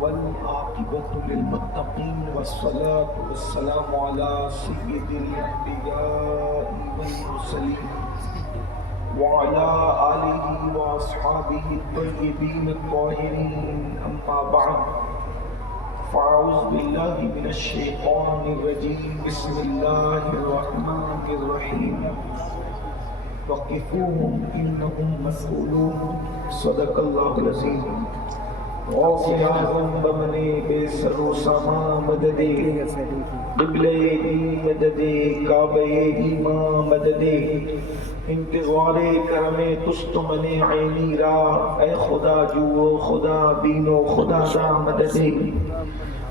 والعاقبة للمتقين والصلاة والسلام على سيد الأنبياء والمرسلين وعلى آله وأصحابه الطيبين الطاهرين أما بعد فأعوذ بالله من الشيطان الرجيم بسم الله الرحمن الرحيم وقفوهم إنهم مسؤولون صدق الله العظيم غوث اعظم بمنے بے سر و سامان مددے قبلے دی مددے کعبہ ایمان مددے انتظار کرم تست من عینی را اے خدا جو خدا بینو خدا دا مددے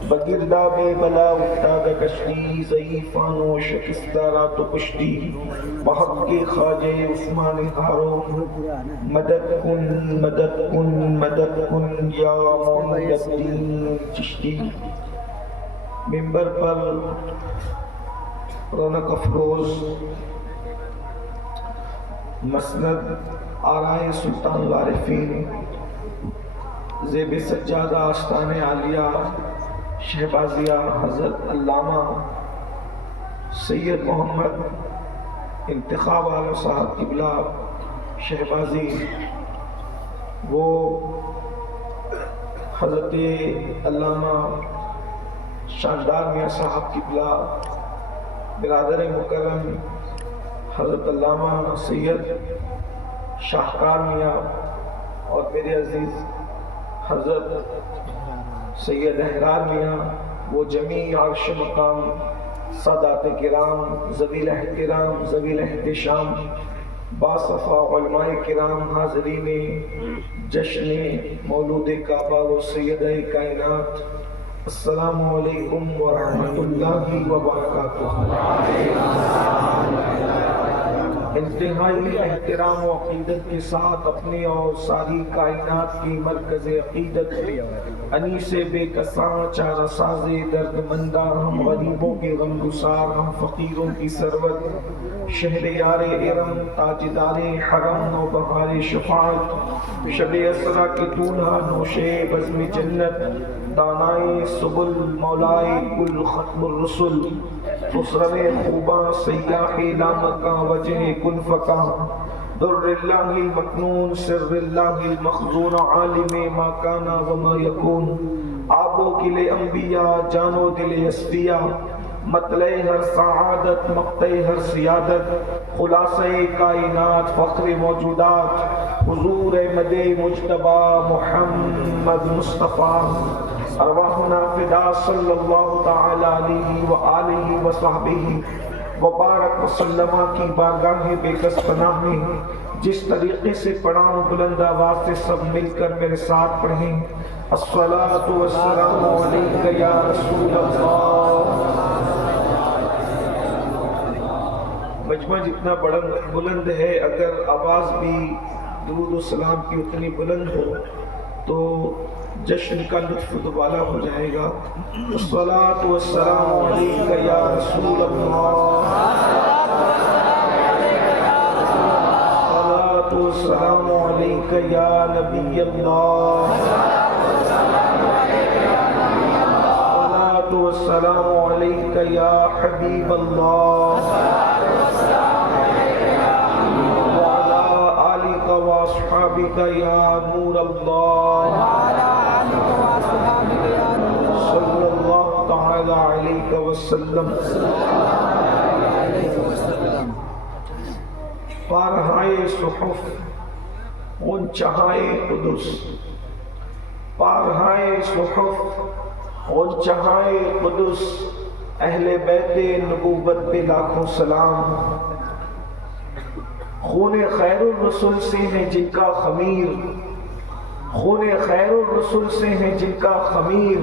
بگردہ بے بلا افتاد کشتی ضعیفان و شکستہ را تو کشتی محق کے خواجہ عثمان ہارون مدد کن مدد کن مدد کن یا محمد الدین چشتی ممبر پر رونق افروز مسند آرائے سلطان العارفین زیب سجادہ آستان عالیہ شہبازیہ حضرت علامہ سید محمد انتخاب عالم صاحب قبلہ شہبازی وہ حضرت علامہ شاندار میاں صاحب قبلہ برادر مکرم حضرت علامہ سید شاہکار میاں اور میرے عزیز حضرت سید احرار میاں وہ جمیع عرش مقام سادات کرام ذویل احترام ذویل احتشام باصفا علماء کرام حاضرین جشن مولود کعبہ و سیدہ کائنات السلام علیکم ورحمۃ اللہ وبرکاتہ۔ انتہائی احترام و عقیدت کے ساتھ اپنے اور ساری کائنات کی مرکز عقیدت انیس بے کساں چارہ ساز درد مندہ ہم غریبوں کے غم گسار ہم فقیروں کی سرورت شہر یار ارم تاجدار حرم و بہار شفاعت شب اسرا کے دولہا نوشے بزم جنت دانائے سبل مولائے کل ختم الرسل خسرو خوباں سیاح لامکاں وجہ کن فکاں در اللہ المکنون سر اللہ المخزون عالم ما کانا وما یکون آب و گل انبیاء جان و دل اصفیاء مطلع ہر سعادت مقطع ہر سیادت خلاصہ کائنات فخر موجودات حضور مد مجتبی محمد مصطفیٰ ارواحنا فدا صلی اللہ تعالی علیہ وآلہ وصحبہ وبارک وسلم کی بارگاہ بے کس پناہ میں جس طریقے سے پڑھاؤں بلند آواز سے سب مل کر میرے ساتھ پڑھیں الصلاۃ والسلام علیک یا رسول اللہ۔ مجمع جتنا بلند ہے اگر آواز بھی درود و سلام کی اتنی بلند ہو تو جشن کا لطف دوبارہ ہو جائے گا۔ الصلاۃ والسلام علیک یا رسول اللہ، الصلاۃ والسلام علیک یا نبی اللہ، الصلاۃ والسلام علیک یا حبیب اللہ، وعلی آلک واصحابک یا نور اللہ، صلی اللہ تعالی علیہ وسلم۔ پارہائے صحف غنچہائے قدس، پارہائے صحف غنچہائے قدس، اہل بیت نبوت پہ لاکھوں سلام۔ خون خیر الرسول سے ہے جن کا خمیر، خون خیر الرسول سے ہے جن کا خمیر،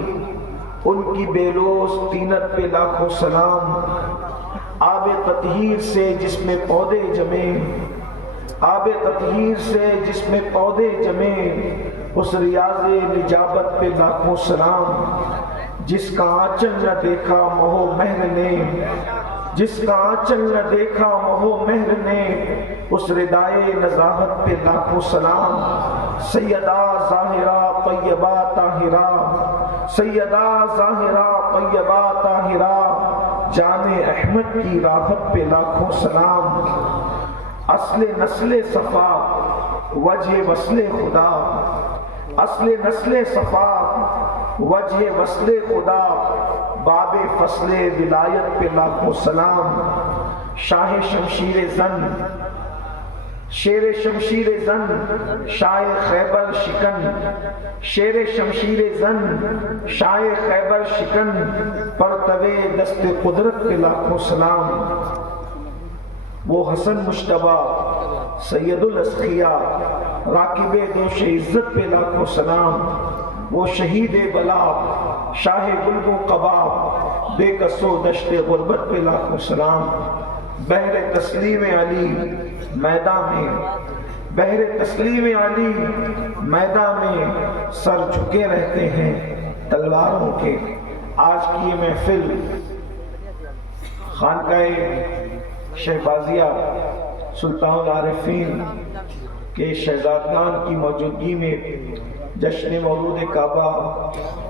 ان کی بے لوث طینت پہ لاکھوں سلام۔ آب تطہیر سے جس میں پودے جمے، آب تطہیر سے جس میں پودے جمے، اس ریاض نجابت پہ لاکھوں سلام۔ جس کا آنچل نہ دیکھا مہو مہر نے، جس کا آنچل نہ دیکھا مہو مہر نے، اس ردائے نزاہت پہ لاکھوں سلام۔ سیدہ ظاہرہ طیبہ طاہرہ، سیدہ ظاہرہ طیبہ طاہرہ جان احمد کی راحت پہ لاکھوں سلام، اصل نسل صفا وجہ وصل خدا، اصل نسل صفا وجہ وصل خدا، باب فصل ولایت پہ لاکھوں سلام، شاہ شمشیر زن شیر شمشیر زن شاہ خیبر شکن، شیر شمشیر زن شاہ خیبر شکن، پرتوے دست قدرت پہ لاکھوں سلام، وہ حسن مشتبہ سید الاسقیاء راکب دوش عزت پہ لاکھوں سلام، وہ شہید بلا شاہ گلبو قبا بے کسو دشت غربت پہ لاکھوں سلام، بحر تسلیم علی میدان میں، بحر تسلیم علی میدان میں سر جھکے رہتے ہیں تلواروں کے۔ آج کی یہ محفل خانقاہ شہبازیہ سلطان العارفین کے شہزادگان کی موجودگی میں جشن مولود کعبہ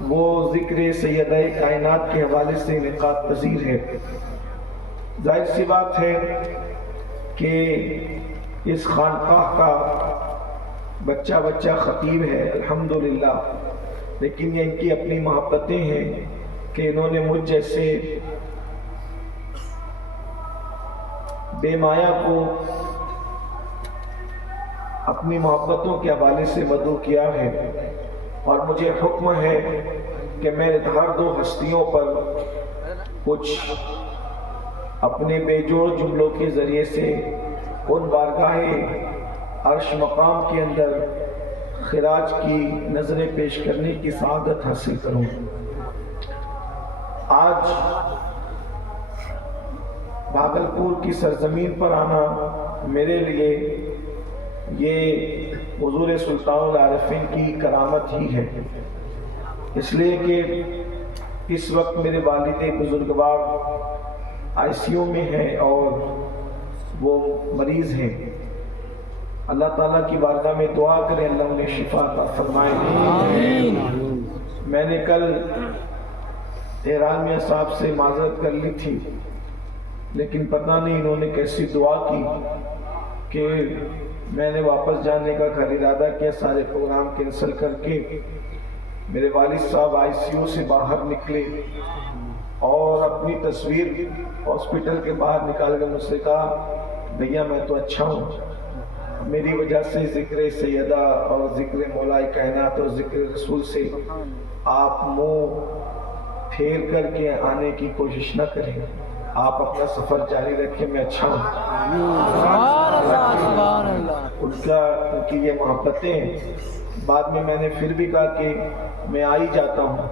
وہ ذکر سیدہ کائنات کے حوالے سے انعقاد پذیر ہے۔ ظاہر سی بات ہے کہ اس خانقاہ کا بچہ خطیب ہے الحمدللہ، لیکن یہ ان کی اپنی محبتیں ہیں کہ انہوں نے مجھ جیسے بے مایا کو اپنی محبتوں کے حوالے سے مدعو کیا ہے، اور مجھے حکم ہے کہ میں ہر دو ہستیوں پر کچھ اپنے بے جوڑ جملوں کے ذریعے سے ان بارگاہ عرش مقام کے اندر خراج کی نظریں پیش کرنے کی سعادت حاصل کروں۔ آج بھاگلپور کی سرزمین پر آنا میرے لیے یہ حضور سلطان العارفین کی کرامت ہی ہے، اس لیے کہ اس وقت میرے والد بزرگوار آئی سی یو میں ہیں اور وہ مریض ہیں۔ اللہ تعالیٰ کی بارگاہ میں دعا کریں اللہ انہیں شفا عطا فرمائے۔ میں نے کل احرام صاحب سے معذرت کر لی تھی، لیکن پتہ نہیں انہوں نے کیسی دعا کی کہ میں نے واپس جانے کا گھر ارادہ کیا، سارے پروگرام کینسل کر کے میرے والد صاحب آئی سی یو سے باہر نکلے اور اپنی تصویر ہاسپٹل کے باہر نکال کر مجھ سے کہا بھیا میں تو اچھا ہوں، میری وجہ سے ذکر سیدہ اور ذکر مولا کائنات اور ذکر رسول سے آپ منہ پھیر کر کے آنے کی کوشش نہ کریں، آپ اپنا سفر جاری رکھیں، میں اچھا ہوں۔ ان کی یہ محبتیں، بعد میں نے پھر بھی کہا کہ میں آ ہی جاتا ہوں،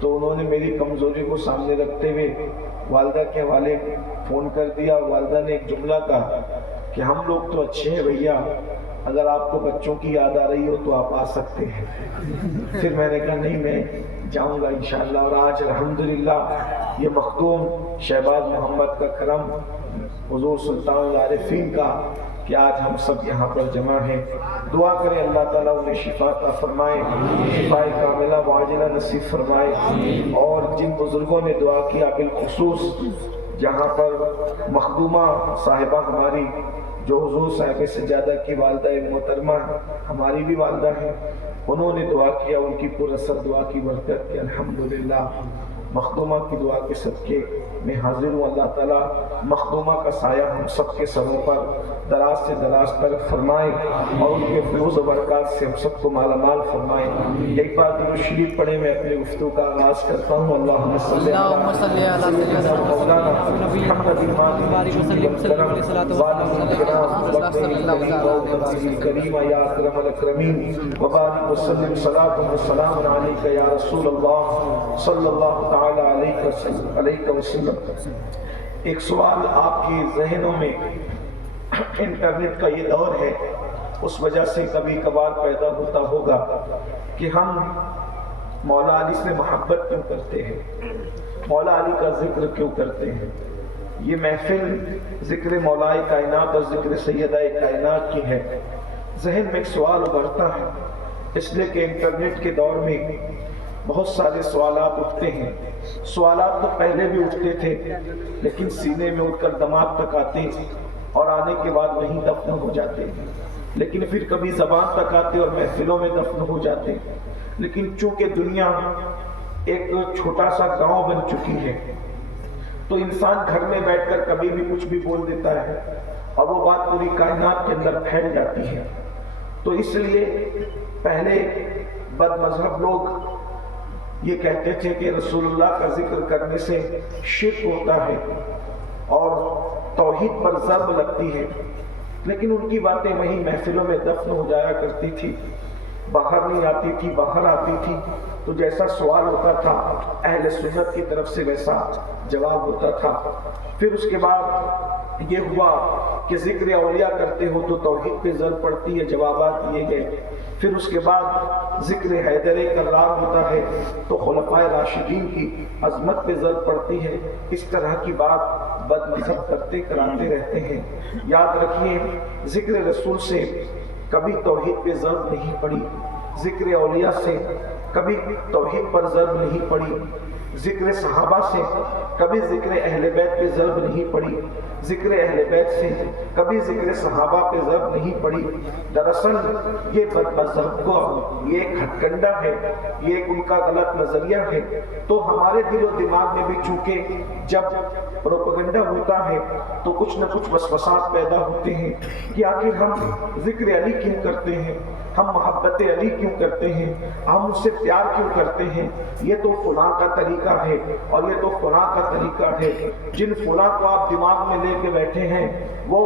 تو انہوں نے میری کمزوری کو سامنے رکھتے ہوئے والدہ کے حوالے فون کر دیا۔ والدہ نے ایک جملہ کہا کہ ہم لوگ تو اچھے ہیں بھیا، اگر آپ کو بچوں کی یاد آ رہی ہو تو آپ آ سکتے ہیں۔ پھر میں نے کہا نہیں میں جاؤں گا انشاءاللہ، اور آج الحمدللہ یہ مخدوم شہباز محمد کا کرم، حضور سلطان العارفین کا کہ آج ہم سب یہاں پر جمع ہیں۔ دعا کریں اللہ تعالیٰ انہیں شفا عطا فرمائے، شفا کاملہ وعاجلہ نصیب فرمائے، اور جن بزرگوں نے دعا کیا بالخصوص جہاں پر مخدومہ صاحبہ ہماری جو حضور صاحب سجادہ کی والدہ محترمہ ہماری بھی والدہ ہیں، انہوں نے دعا کیا، ان کی پر اثر دعا کی برکت کہ الحمدللہ مخدومہ کی دعا کے صدقے میں حاضر ہوں۔ اللہ تعالیٰ مخدومہ کا سایہ ہم سب کے سروں پر دراز سے دراز تک فرمائے، اور ان کے فیوز و برکات سے ہم سب کو مالا مال فرمائے۔ ایک بار درود شریف پڑھے میں اپنے گفتگو کا آغاز کرتا ہوں۔ اللہم صلی علی سیدنا مولانا محمد کریم یا اکرم الاکرمین وبارک وسلم صلاۃ وسلام علیک یا رسول اللہ صلی اللہ تعالی علیہ وسلم۔ ایک سوال آپ کے ذہنوں میں، انٹرنیٹ کا یہ دور ہے، اس وجہ سے کبھی کبھار پیدا ہوتا ہوگا کہ ہم مولا علی سے محبت کیوں کرتے ہیں، مولا علی کا ذکر کیوں کرتے ہیں۔ یہ محفل ذکر مولا کائنات اور ذکر سیدہ کائنات کی ہے۔ ذہن میں ایک سوال ابھرتا ہے، اس لیے کہ انٹرنیٹ کے دور میں بہت سارے سوالات اٹھتے ہیں. سوالات تو پہلے بھی اٹھتے تھے لیکن سینے میں اٹھ کر دماغ تک آتے اور آنے کے بعد وہیں دفن ہو جاتے, لیکن پھر کبھی زبان تک آتے اور محفلوں میں دفن ہو جاتے. لیکن چونکہ دنیا ایک چھوٹا سا گاؤں بن چکی ہے تو انسان گھر میں بیٹھ کر کبھی بھی کچھ بھی بول دیتا ہے اور وہ بات پوری کائنات کے اندر پھیل جاتی ہے. تو اس لیے پہلے بد مذہب لوگ یہ کہتے تھے کہ رسول اللہ کا ذکر کرنے سے شرک ہوتا ہے اور توحید پر ضرب لگتی ہے, لیکن ان کی باتیں وہیں محفلوں میں دفن ہو جایا کرتی تھی, باہر نہیں آتی تھی. باہر آتی تھی تو جیسا سوال ہوتا تھا اہل سنت کی طرف سے ویسا جواب ہوتا تھا. پھر اس کے بعد یہ ہوا کہ ذکر اولیاء کرتے ہو تو توحید پہ ضرب پڑتی ہے, جوابات دیے گئے. پھر اس کے بعد ذکر حیدر کرار ہوتا ہے تو خلفائے راشدین کی عظمت پہ ضرب پڑتی ہے. اس طرح کی بات بد مذہب کرتے کراتے رہتے ہیں. یاد رکھیے ذکر رسول سے کبھی توحید پہ ضرب نہیں پڑی, ذکر اولیاء سے کبھی توحید پر ضرب نہیں پڑی, ذکر صحابہ سے کبھی ذکر اہل بیت پہ ضرب نہیں پڑی, ذکر اہل بیت سے کبھی ذکر صحابہ پہ ضرب نہیں پڑی. دراصل یہ بد مذہب کو یہ ایک ہتھکنڈا ہے, یہ ایک ان کا غلط نظریہ ہے. تو ہمارے دل و دماغ میں بھی چونکہ جب پروپیگنڈا ہوتا ہے تو کچھ نہ کچھ وسوسات پیدا ہوتے ہیں کہ آخر ہم ذکر علی کیوں کرتے ہیں, ہم محبت علی کیوں کرتے ہیں, ہم اس سے پیار کیوں کرتے ہیں. یہ تو فلاں کا طریقہ ہے اور یہ تو فلاں کا طریقہ ہے. جن فلاں کو آپ دماغ میں لے کے بیٹھے ہیں وہ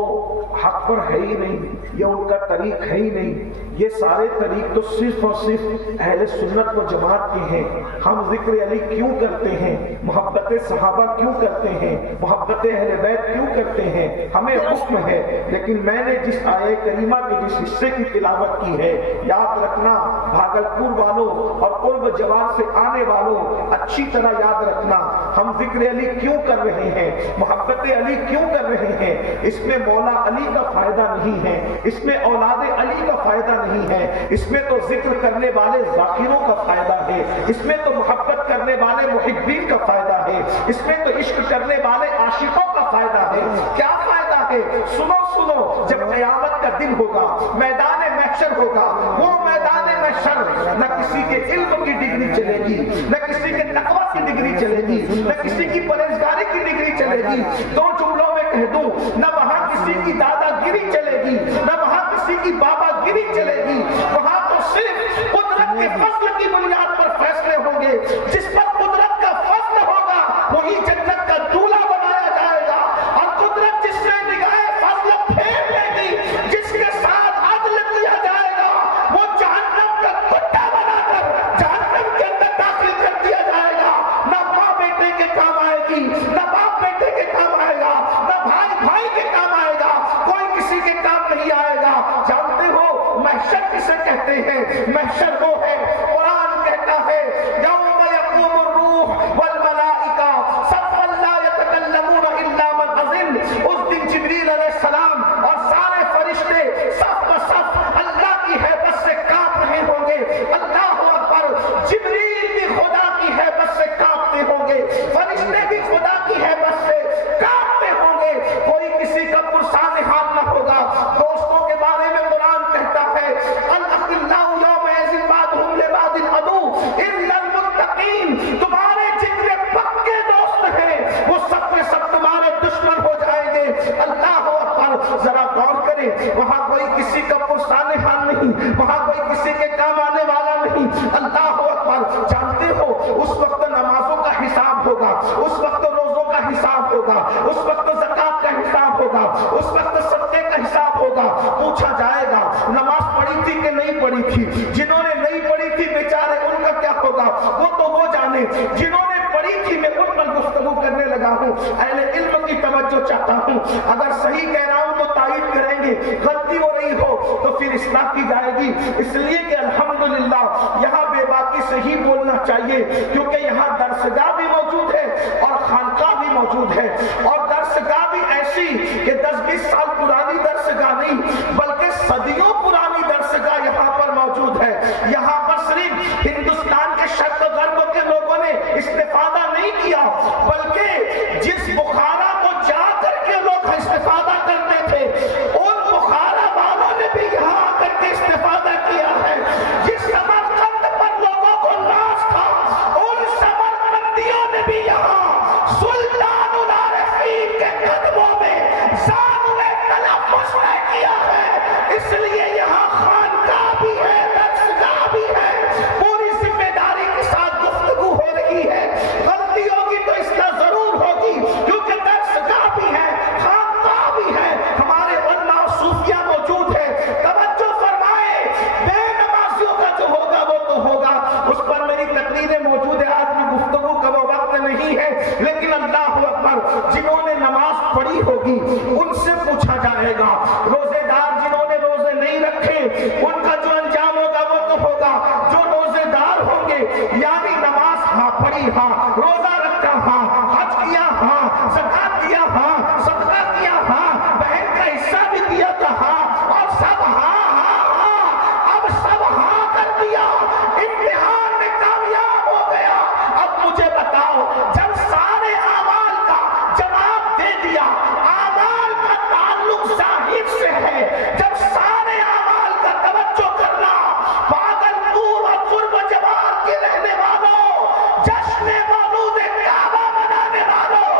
حق پر ہے ہی نہیں, یہ ان کا طریق ہے ہی نہیں. یہ سارے طریق تو صرف اور صرف اہل سنت و جماعت کے ہیں. ہم ذکر علی کیوں کرتے ہیں, محبت صحابہ کیوں کرتے ہیں, محبت اہل بیت کیوں کرتے ہیں, ہمیں حکم ہے. لیکن میں نے جس آیہ کریمہ کے جس حصے کی تلاوت کی ہے, یاد رکھنا بھاگلپور والوں اور قرب جوار سے آنے والوں اچھی طرح یاد رکھنا, ہم ذکر علی کیوں کر رہے ہیں, محبت علی کیوں کر رہے ہیں. اس میں مولا علی کا فائدہ نہیں ہے, اس میں اولاد علی کا فائدہ نہیں ہے, اس میں تو ذکر کرنے والے ذاکروں کا فائدہ ہے, اس میں تو محبت کرنے والے محبین کا فائدہ ہے, اس میں تو عشق کرنے والے عاشقوں کا فائدہ ہے. کیا فائدہ ہے؟ سنو سنو, جب قیامت کا دن ہوگا, میدان محشر ہوگا, وہ میدان محشر نہ کسی کے علم کی ڈگری چلے گی, نہ کسی کے تقوی کی ڈگری چلے گی, نہ کسی کی پرہیزگاری کی ڈگری چلے گی. دو جملوں میں کہہ دوں, نہ وہاں کسی کی دادا گیری چلے گی, نہ وہاں کسی کی بابا گیری چلے گی. وہاں تو صرف قدرت کے فضل کی بنیاد پر فیصلے ہوں گے. جس پر قدرت کا فضل ہوگا وہی جنت کا دولہا بنایا جائے گا, اور قدرت جس سے نگاہ فضل پھیر لے گی, جس کے ساتھ عدل کیا جائے گا, وہ جہنم کا کتا بنا کر جہنم کے اندر داخل کر دیا جائے گا. نہ ماں بیٹے کے کام آئے گی, نہ باپ بیٹے کے کام آئے گا, نہ بھائی بھائی کے کام آئے گا, کوئی کسی کے کام نہیں آئے گا. جانتے ہو محشر کسے کہتے ہیں؟ محشر وہ ہے, قرآن کہتا ہے یوم یقوم الروح والملائکہ صفا لا یتکلمون الا من اذن. اس دن جبریل علیہ السلام اور سارے فرشتے صف بصف اللہ کی ہیبت سے کانپ رہے ہوں گے. اللہ اکبر, جبریل بھی خدا کی ہیبت سے کانپتے ہوں گے, فرشتے بھی خدا کی ہیبت سے کانپتے ہوں گے. کوئی کسی کا پرسان حال نہ ہوگا. دوستوں کے بارے میں قرآن کہتا ہے الاخلاء یومئذ بعضهم لبعض عدو الا المتقین. تمہارے جتنے پکے دوست ہیں وہ سب کے سب تمہارے دشمن ہو جائیں گے. اللہ اکبر, ذرا غور کریں, وہاں کوئی کسی کا پرسان حال نہیں, وہاں کوئی کسی کے کام آنے والا نہیں. اللہ اکبر. جانتے ہو اس وقت نمازوں کا حساب ہوگا, اس وقت روزوں کا حساب ہوگا, اس وقت زکات کا حساب ہوگا, اس وقت صدقے کا حساب ہوگا. پوچھا جائے گا نماز پڑھی تھی کہ نہیں پڑھی تھی. جنہوں نے نہیں پڑھی تھی بیچارے ان کا کیا ہوگا وہ تو وہ جانے. جنہوں نے پڑھی تھی میں ان پر گفتگو کرنے لگا ہوں. اہل علم کی توجہ چاہتا ہوں. اگر صحیح کہہ رہا ہوں تو تائید کریں گے, غلطی ہو رہی ہو تو پھر اصلاح کی جائے گی. اس لیے کہ الحمدللہ یہاں بے باکی سے ہی بولنا چاہیے, کیونکہ یہاں درسگاہ بھی موجود ہے اور خانقاہ بھی موجود ہے. اور درسگاہ بھی ایسی کہ 10-20 سال پرانی درسگاہ نہیں بلکہ صدیوں پرانی درسگاہ یہاں پر موجود ہے. یہاں پر صرف ہندوستان کے شرق غرب بڑی تقریریں موجود ہے، آج بھی گفتگو کا وہ وقت نہیں ہے، لیکن اللہ اکبر، جنہوں نے نماز پڑھی ہوگی ان سے پوچھا جائے گا، روزے دار جنہوں نے روزے نہیں رکھے ان کا جو انجام ہوگا وہ تو ہوگا، جو روزے دار ہوں گے یعنی نماز ہاں پڑھی ہاں، روزہ رکھا ہاں، حج کیا ہاں، زکات دیا ہاں، صدقہ کیا ہاں، بہن کا حصہ بھی دیا تھا ہاں، اور سب ہاں ہاں ہاں، اب سب ہاں کر دیا، امتحان میں کامیاب ہو گیا۔ اب مجھے بتاؤ، جب سارے اعمال کا جواب دے دیا، اعمال کا تعلق صاحب سے ہے، جب سارے اعمال کا توجہ کرنا، بھاگلپور اور قرب جوار کے رہنے والوں، جشن مولود کعبہ منانے والوں،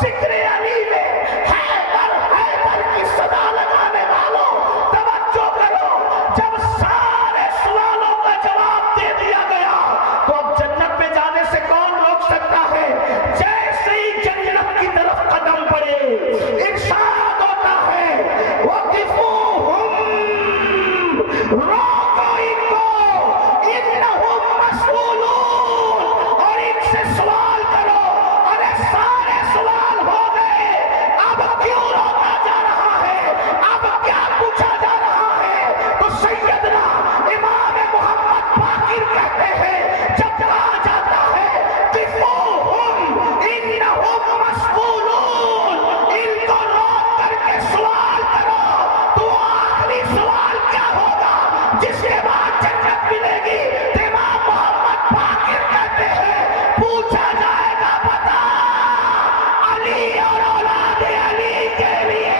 ذکر علی میں حیدر حیدر کی صدا لگانے والوں، توجہ کرو، جب سارے سوالوں کا جواب دے دیا گیا تو اب جنت میں جانے سے کون روک سکتا ہے؟ جیسے ہی جنت کی طرف قدم بڑھے ارشاد ہوتا ہے وَقِفُوهُمْ، روکو ان کو، انہم مسئولون، اور ان سے سوال کرو۔ ارے سارے سوال ہو گئے، اب کیوں روکا جا رہا ہے؟ اب کیا پوچھا جا رہا ہے؟ تو سیدنا امام محمد باقر کہتے ہیں، جب کہا جاتا ہے قِفُوهُمْ انہم مسئولون، ان کو روک کر کے سوال کرو، تو آخری سوال کیا ہوگا جس کے بعد جنت ملے گی؟ امام محمد باقر کہتے ہیں پوچھا جائے گا، بتا علی اور اولاد علی کے لیے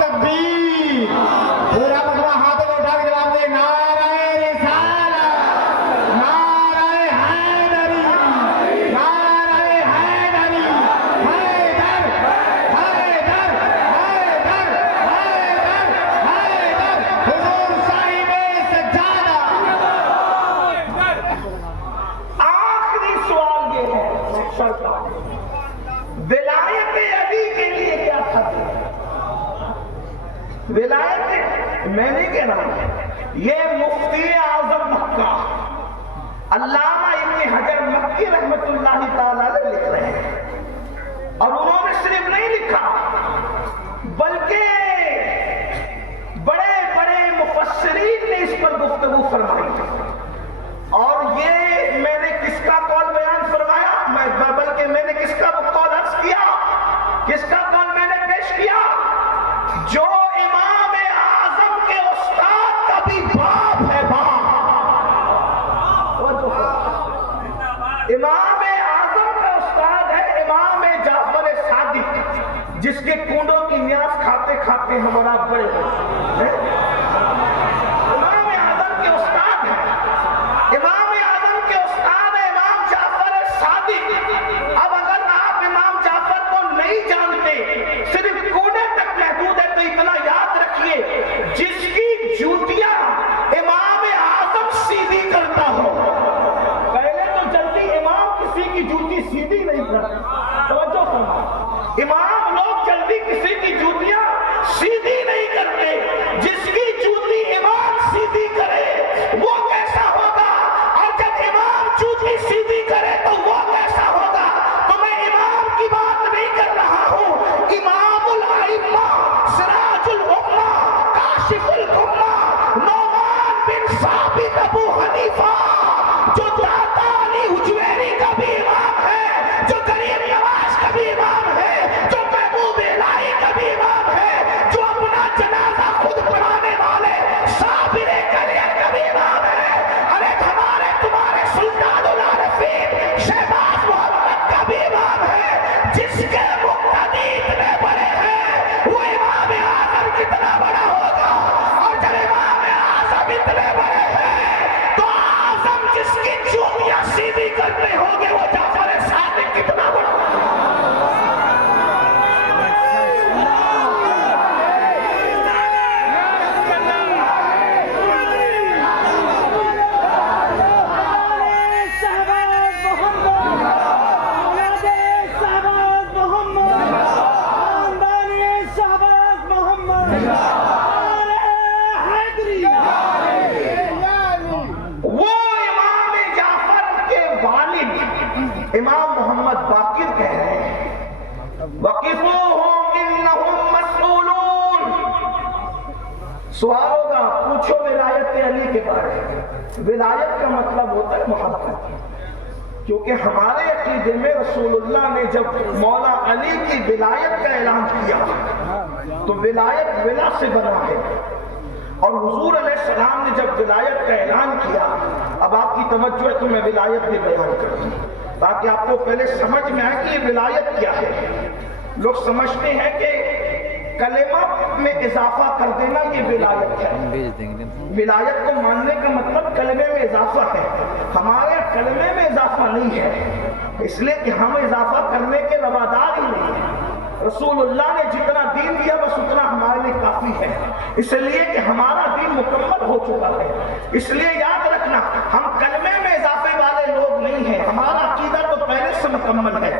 تکبیر، پورا مجمع ہاتھوں کو اٹھا کے جواب دے، نعرہ رسالت، نعرہ حیدری، نعرہ حیدری، حیدر، حیدر، حیدر، حیدر، حیدر، حضور صاحب سجادہ۔ آخری سوال یہ ہے سرکار، ولایت علی کے لیے کیا تھا؟ ولایت میں نہیں کہہ رہا، یہ مفتی اعظم مکہ علامہ ابن حجر مکی رحمت اللہ تعالی علیہ لکھ رہے ہیں، اور انہوں نے صرف نہیں لکھا بلکہ بڑے بڑے مفسرین نے اس پر گفتگو فرمائی، اور یہ میں نے کس کا قول بیان فرمایا، بلکہ میں نے کس کا قول عرض کیا، کس کا قول میں نے پیش کیا؟ جو امام اعظم کے استاد کا بھی باپ ہے، باپ، امام اعظم کا استاد ہے امام جعفر صادق، جس کے کنڈوں کی نیاز کھاتے کھاتے ہمارا بڑے ہوئے، امام اعظم کے استاد ہیں، امام اعظم کے استاد ہے امام جعفر صادق۔ اب اگر آپ امام جعفر کو نہیں جانتے، صرف کونے تک محدود ہے، تو اتنا یاد رکھیے، جس کی جوتیاں امام اعظم سیدھی کرتا ہو، پہلے تو جلدی امام کسی کی جوتی سیدھی نہیں کرتا، توجہ فرمائیں، امام لوگ جلدی کسی کی جوتیاں سیدھی نہیں کرتے، امام محمد باقر کہہ رہے ہیں وَقِفُوهُمْ إِنَّهُمْ مَسْئُولُونَ. سوال ہوگا، پوچھو ولایت علی کے بارے میں. ولایت کا مطلب ہوتا ہے محبت، کیونکہ ہمارے عقیدے میں رسول اللہ نے جب مولا علی کی ولایت کا اعلان کیا تو ولایت ولا سے بنا ہے، اور حضور علیہ السلام نے جب ولایت کا اعلان کیا، اب آپ کی توجہ ہے تو میں ولایت بھی بیان کروں تاکہ آپ کو پہلے سمجھ میں آئے کہ یہ ولایت کیا ہے. لوگ سمجھتے ہیں کہ کلمہ میں اضافہ کر دینا یہ ولایت ہے. ولایت کو ماننے کا مطلب کلمے میں اضافہ ہے. ہمارے کلمے میں اضافہ نہیں ہے، اس لیے کہ ہم اضافہ کرنے کے روادار ہی نہیں ہیں. رسول اللہ نے جتنا دین دیا بس اتنا ہمارے لیے کافی ہے، اس لیے کہ ہمارا دین مکمل ہو چکا ہے. اس لیے یاد رکھنا، ہم کلمے میں اضافے والے لوگ نہیں ہیں، ہمارا عقیدہ تو پہلے سے مکمل ہے.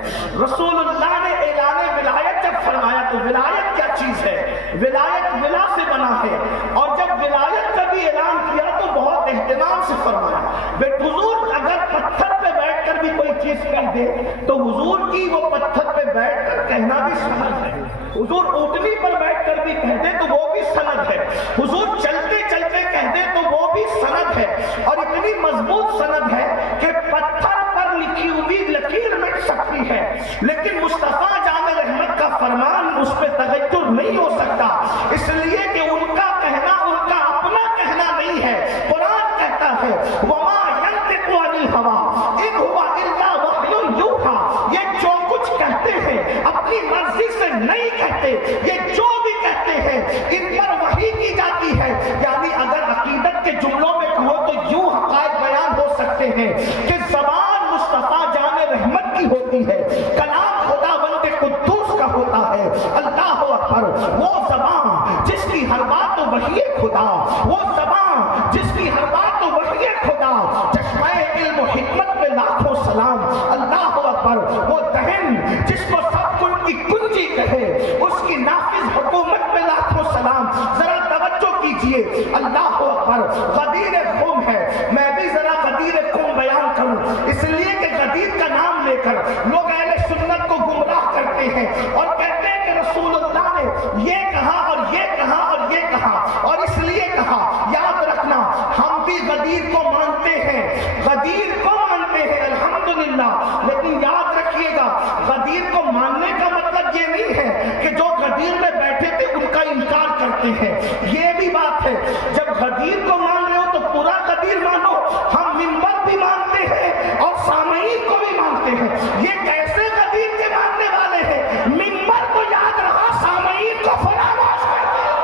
رسول اللہ نے اعلان ولایت جب فرمایا تو ولایت کیا چیز ہے؟ ولایت ولا سے بنا ہے، اور جب ولایت کا بھی اعلان کیا تو بہت اہتمام سے فرمایا. بے حضور اگر پتھر پہ بیٹھ کر بھی کوئی چیز کہہ دے تو حضور کی وہ پتھر پہ بیٹھ کر کہنا بھی سند ہے. حضور اونٹنی پر بیٹھ کر بھی کہہ دے تو وہ بھی سند ہے. حضور چلتے چلتے کہہ دے تو وہ بھی سند ہے، اور اتنی مضبوط سند ہے کہ پتھر پر لکھی ہوئی لکیر مٹ سکتی ہے لیکن مصطفیٰ جان رحمت کا فرمان اس پہ تغیر نہیں ہو سکتا، اس لیے کہ ان کا کہنا ان کا اپنا کہنا نہیں ہے. قرآن کہتا ہے وَمَا يَنطِقُ عَنِ الْهَوَىٰ إِنْ هُوَ إِلَّا وَحْيٌ يُوحَىٰ. یہ جو کچھ کہتے ہیں اپنی مرضی سے نہیں کہتے، یہ جو بھی کہتے ہیں ان پر وحی کی جاتی ہے. یعنی اگر عقیدت کے جملوں میں کہو تو یوں حقائق بیان ہو سکتے ہیں کہ زبان مصطفیٰ جان رحمت کی ہوتی ہے، کلام خداوند قدوس کا ہوتا ہے. اللہ اکبر. وہ زبان جس کی ہر بات وحی خدا، وہ زبان جس کی ہر بات وحی خدا، چشمہ علم و حکمت پہ لاکھوں سلام. اللہ اکبر. وہ دہن جس کو سب کن کی کنجی کہے، اس کی نافذ حکومت پہ لاکھوں سلام. ذرا توجہ کیجئے. اللہ اکبر. غدیر خم ہے، میں بھی ذرا غدیر خم بیان کروں، اس لیے کہ غدیر کا نام لے کر لوگ اہل سنت کو گمراہ کرتے ہیں اور کہتے ہیں کہ رسول اللہ نے یہ کہا اور یہ کہا اور یہ کہا اور اس لیے کہا. یاد رکھنا، ہم بھی غدیر کو مانتے ہیں، غدیر کو مانتے ہیں الحمدللہ، لیکن یاد رکھیے گا غدیر کو ماننے کا مطلب یہ نہیں ہے کہ جو غدیر میں بیٹھے تھے ان کا انکار کرتے ہیں. یہ بھی بات ہے، جب غدیر کو مان رہے ہو تو پورا غدیر مانو. ہم منبر بھی مانتے ہیں اور سامعین کو بھی مانتے ہیں. یہ کیسے غدیر کے ماننے والے ہیں؟ منبر کو یاد رہا، سامعین کو فراموش کرتے ہیں.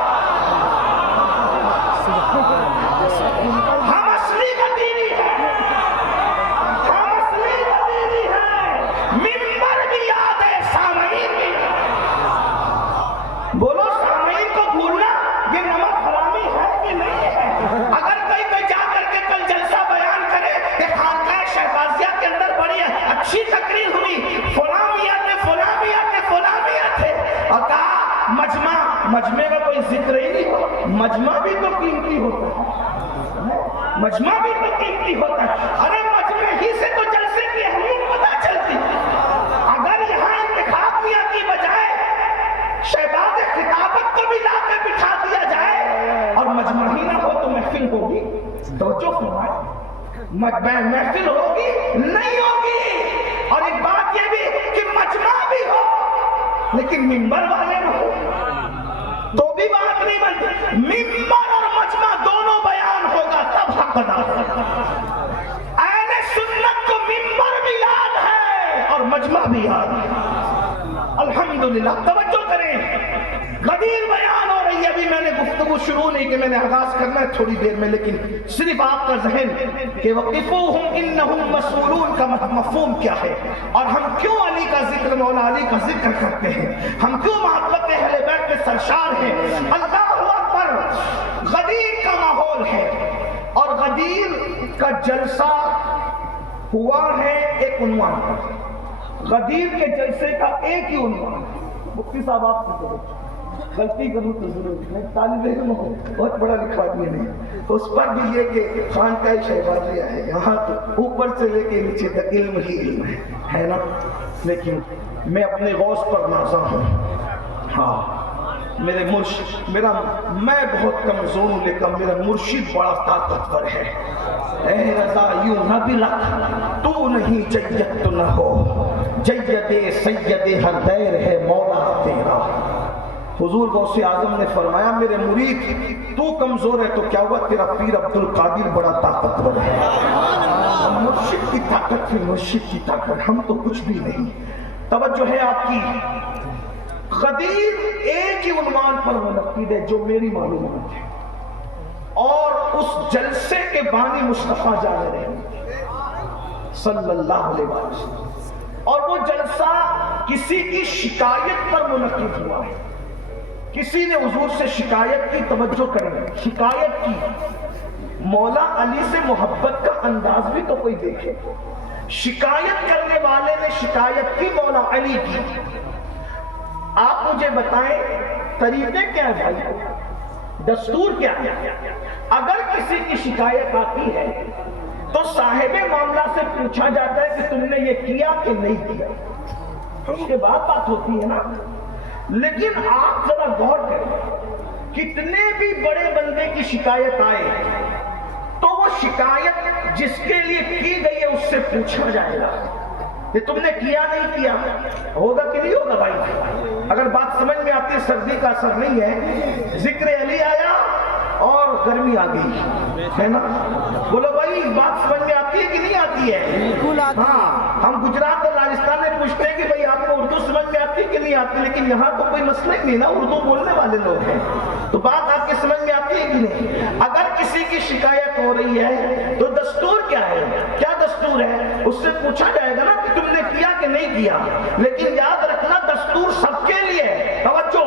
ہم اصلی غدیری ہیں، ہم اصلی غدیری ہیں. منبر بھی یاد ہے، سامعین بھی. بولو سامعین کو بھولنا یہ نمک حرامی ہے کہ نہیں ہے؟ اگر کوئی جا کر کے کل جلسہ بیان کرے کہ خانقاہ شہبازیہ کے اندر بڑی اچھی تقریر ہوئی، فلاں میاں تھے فلاں میاں تھے فلاں میاں تھے، اور کہا مجمع کا کوئی ذکر ہی نہیں ہو. مجمع بھی تو قیمتی ہوتا ہے، مجمع بھی تو قیمتی ہوتا ہے. ارے مجمع ہی سے تو جلسے کی اہمیت پتہ چلتی. اگر یہاں انتخاب میاں کی بجائے شہباز خطابت کو بھی لا کے بٹھا دیا جائے اور مجمع ہی نہ ہو تو محفل ہوگی؟ توجہ فرمائے، محفل ہوگی نہیں ہوگی. اور ایک بات یہ بھی کہ مجمع بھی ہو لیکن منبر والے نہ ہو تو بھی بات نہیں بنتی. منبر اور مجمع دونوں بیان ہوگا تب حق ادا ہوگا. اہل سنت کو منبر بھی یاد ہے اور مجمع بھی یاد ہے. الحمدللہ. توجہ کریں، غدیر بیان ہو رہی ہے. ابھی میں نے گفتگو شروع نہیں کہ میں نے آغاز کرنا ہے تھوڑی دیر میں، لیکن صرف آپ کا ذہن کہ وَقِفُوهُمْ إِنَّهُمْ مَسْئُولُونَ کا مفہوم کیا ہے، اور ہم کیوں علی کا ذکر، مولا علی کا ذکر کرتے ہیں، ہم کیوں محبت اہل بیت کے سرشار ہیں. اللہ اکبر. غدیر کا ماحول ہے اور غدیر کا جلسہ ہوا ہے ایک عنوان پر. غدیر کے جلسے کا ایک ہی عنوان. مفتی صاحب آپ کی طرف غلطی کروں تو ضرور، میں طالب علم ہوں، بہت بڑا لکھا آدمی نہیں، تو اس پر بھی یہ کہ خانقاہ شہبازیہ ہے، یہاں تو اوپر سے لے کے نیچے تک علم ہی علم ہے نا. لیکن میں اپنے غوث پر نازا ہوں. ہاں میرے مرشد، میں بہت کمزور ہوں لیکن میرا مرشد بڑا طاقتور ہے. اے رضا یوں نہ بلک، تو نہیں جید تو نہ ہو، جید سید ہر دیر ہے مولا تیرا. حضور غوث اعظم نے فرمایا میرے مرید تو کمزور ہے تو کیا ہوا، تیرا پیر عبد القادر بڑا طاقتور ہے. مرشد کی طاقت پھر مرشد کی طاقت، ہم تو کچھ بھی نہیں. توجہ ہے آپ کی. غدیر ایک ہی عنوان پر منعقد ہے جو میری معلومات ہے، اور اس جلسے کے بانی مصطفیٰ جان رہے صلی اللہ علیہ وسلم، اور وہ جلسہ کسی کی شکایت پر منعقد ہوا ہے. کسی نے حضور سے شکایت کی، توجہ کریں، شکایت کی. مولا علی سے محبت کا انداز بھی تو کوئی دیکھے. شکایت کرنے والے نے شکایت کی مولا علی کی. آپ مجھے بتائیں طریقے کیا ہے بھائی، دستور کیا ہے؟ اگر کسی کی شکایت آتی ہے تو صاحب معاملہ سے پوچھا جاتا ہے کہ تم نے یہ کیا کہ نہیں کیا، اس کے بعد بات ہوتی ہے نا. لیکن آپ ذرا غور کریں، کتنے بھی بڑے بندے کی شکایت آئے تو وہ شکایت جس کے لیے کی گئی ہے اس سے پوچھا جائے گا کہ تم نے کیا نہیں کیا. ہوگا کہ نہیں ہوگا بھائی؟ اگر بات سمجھ میں آتی ہے، سردی کا اثر نہیں ہے، ذکر علی آیا اور گرمی آ گئی ہے نا. بولو بھائی بات سمجھ میں آتی ہے کہ نہیں آتی ہے؟ ہاں ہم گجرات اور راجستھان میں پوچھتے ہیں کہ بھائی آپ کو اردو سمجھ میں آتی ہے کہ نہیں آتی، لیکن یہاں تو کوئی مسئلہ ہی نہیں نا، اردو بولنے والے لوگ ہیں، تو بات آپ کے سمجھ میں آتی ہے کہ نہیں. اگر کسی کی شکایت ہو رہی ہے تو دستور کیا ہے؟ کیا دستور ہے؟ اس سے پوچھا جائے گا نا کہ تم نے کیا کہ نہیں کیا. لیکن یاد رکھنا دستور سب کے لیے ہے. توجہ،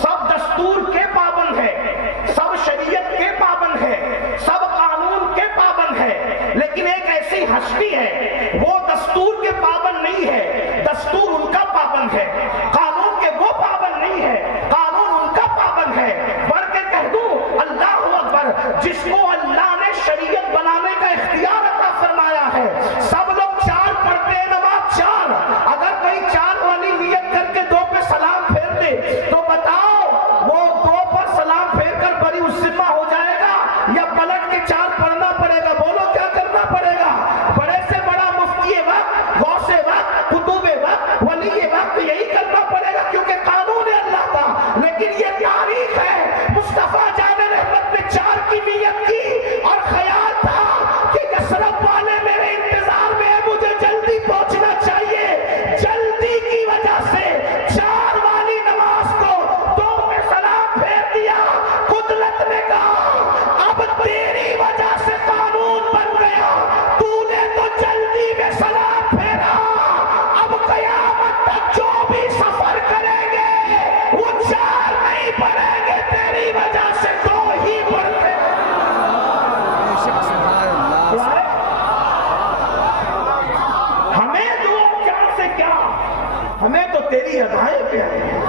سب دستور کے پابند ہے، سب شریعت کے پابند ہے، سب قانون کے پابند ہے. لیکن ایک ایسی ہستی ہے وہ دستور کے پابند نہیں ہے، دستور ان کا پابند ہے. قانون کے وہ پابند نہیں ہے، قانون ان کا پابند ہے. بڑھ کے کہہ دوں اللہ اکبر، جس کو اللہ نے شریعت بنانے کا اختیار عطا فرمایا ہے. سب لوگ چار پڑھتے ہیں، نماز چار، اگر کوئی چار والی نیت کر کے دو پہ سلام پھیر دے تو بتاؤ وہ دو پر سلام پھیر کر بری الذمہ ہو جائے گا یا پلٹ کے چار پڑھنا پڑے گا؟ بولو کیا کرنا پڑے گا؟ بڑے سے بڑا مفتی وقت، غوث وقت، قطب وقت، ولی وقت یہی کرنا پڑے گا کیونکہ قانون ہے اللہ کا. لیکن یہ تاریخ ہے، مصطفیٰ جان رحمت نے چار کی نیت کی اور خیال تھا کہ یثرب والے میرے انتظار میں ہیں، مجھے جلدی پہنچنا چاہیے. جلدی کی وجہ سے چار والی نماز کو دو میں سلام پھیر دیا. قدرت نے کہا اب تیری وجہ سے قانون بن گیا، تو نے تو جلدی میں سلام پھیرا، اب قیامت تک جو بھی سفر کریں گے وہ چار نہیں پڑھیں گے، تیری وجہ سے دو ہی پڑھتے. ہمیں دو چار سے کیا، ہمیں تو تیری ادائیں پیاری ہیں،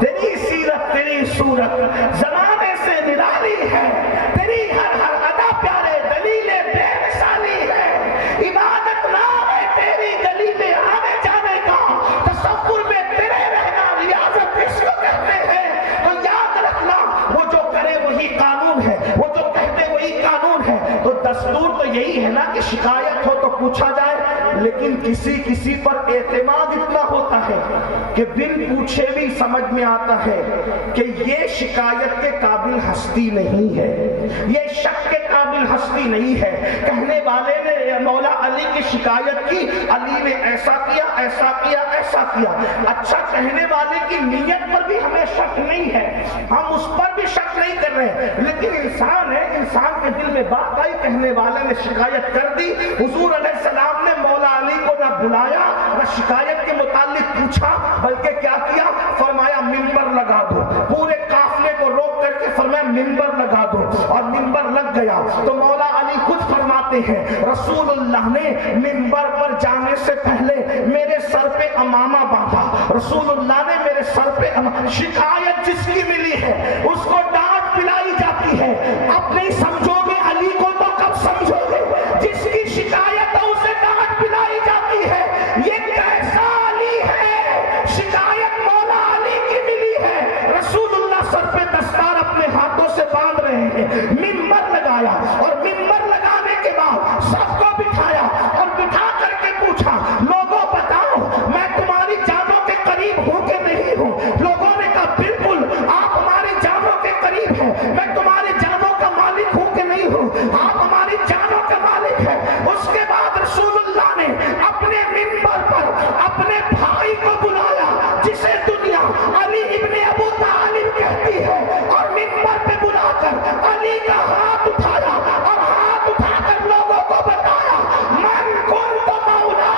تیری سیرت، تیری صورت زمانے سے نرالی ہے، تیری ہر ہر ادا پیارے، دلیل بے مثالی ہے. عبادت نام ہے تیری گلی میں آنے جانے کا، تصور میں تیرے رہنا ریاضت اس کو کہتے ہیں. تو یاد رکھنا وہ جو کرے وہی قانون ہے، وہ جو کہتے وہی قانون ہے. تو دستور تو یہی ہے نا کہ شکایت ہو تو پوچھا جائے. لیکن کسی پر اعتماد اتنا ہوتا ہے کہ بن پوچھے بھی سمجھ میں آتا ہے کہ یہ شکایت کے قابل ہستی نہیں ہے، یہ شک کے قابل ہستی نہیں ہے. کہنے والے نے مولا علی کی شکایت کی، علی نے ایسا کیا، ایسا کیا، ایسا کیا. اچھا کہنے والے کی نیت پر بھی ہمیں شک نہیں ہے، ہم اس پر بھی شک نہیں کر رہے. لیکن انسان ہے، انسان کے دل میں بات آئی، کہنے والے نے شکایت کر دی. حضور علیہ السلام نے مولا علی کو نہ بلایا نہ شکایت کے متعلق پوچھا، بلکہ کیا کیا؟ فرمایا منبر لگا دو. پورے قافلے کو روک کر کے فرمایا منبر لگا دو، اور منبر لگ گیا. تو مولا علی خود فرماتے ہیں رسول اللہ نے منبر پر جانے سے پہلے میرے سر پہ امامہ باندھا. رسول اللہ نے میرے سر پہ شکایت جس کی ملی ہے اس کو ڈانٹ پلائی جاتی ہے. اب نہیں سمجھو گے علی کو تو کب سمجھو گے؟ جس کی شکایت ہے اسے ڈانٹ پلائی جاتی ہے. یہ کیسا علی ہے؟ شکایت مولا علی کی ملی ہے. رسول اللہ سر پہ دستار اپنے ہاتھوں سے باندھ رہے ہیں. منبر لگایا اور منبر لگانے کے بعد سب کو بٹھایا اور بٹھا کر کے پوچھا لوگوں بتاؤ میں تمہاری جانوں کے قریب ہوں کہ نہیں ہوں؟ لوگوں نے کہا بالکل آپ ہماری جانوں کے قریب ہیں. میں تمہاری جانوں کا مالک ہوں کہ نہیں ہوں؟ آپ ہماری جانوں کا مالک ہیں. اس کے بعد رسول اللہ نے اپنے منبر پر اپنے بھائی کو بلایا جسے دنیا علی ابن ابو طالب کہتی ہے اور منبر پہ بلا کر علی کا ہاتھ اٹھایا اور ہاتھ اٹھا کر لوگوں کو بتایا من کنت مولا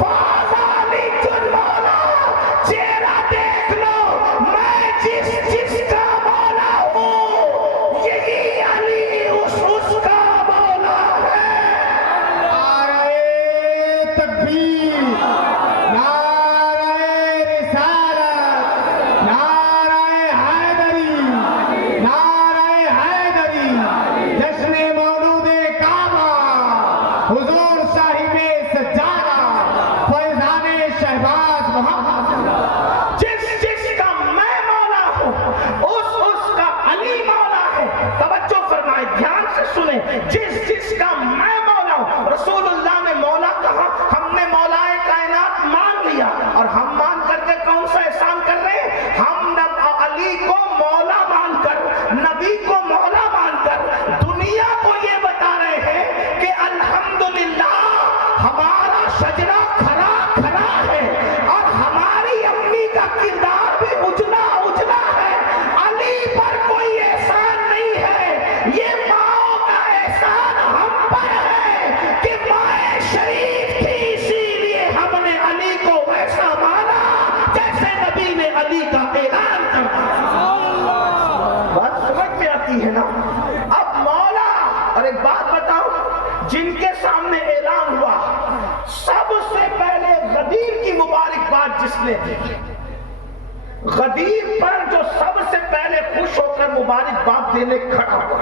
فہذا علی جن مولا. چہرہ دیکھ لو میں جس کا مولا ہوں یہی علی اس کا مولا ہے. نعرہ تکبیر، نعرہ رسالت، نعرہ حیدری، نعرہ حیدری. جشن مولود کعبہ، حضور صاحب سجادہ، فیضان شہباز محمد. جس کا میں مولا ہوں اس کا علی مولا ہے. توجہ فرمائے، دھیان سے سنیں. جس کا میں مولا ہوں. رسول اللہ نے مولا کہا. ہم نے مولا کائنات مان لیا اور ہم مان کر کے کون سا احسان کر رہے ہیں؟ ہم علی کو مولا مان کر، نبی کو مولا مان کر دنیا کو یہ بتا رہے ہیں کہ الحمدللہ ہمارا شجرہ کھڑا کھڑا ہے اور ہماری امی کا کردار بھی اجلا اجلا ہے. علی پر کوئی احسان نہیں ہے. یہ ماں کا احسان ہم پر ہے کہ ماں شریف تھی، اسی لیے ہم نے علی کو ویسا مانا جیسے نبی نے علی کا اعلان کیا. بات سمجھ میں آتی ہے نا؟ اب مولا. اور ایک بات بتاؤ، جن کے سامنے اعلان ہوا سب سے پہلے غدیر کی مبارکباد جس نے دی، غدیر پر جو سب سے پہلے خوش ہو کر مبارکباد دینے کھڑا ہوا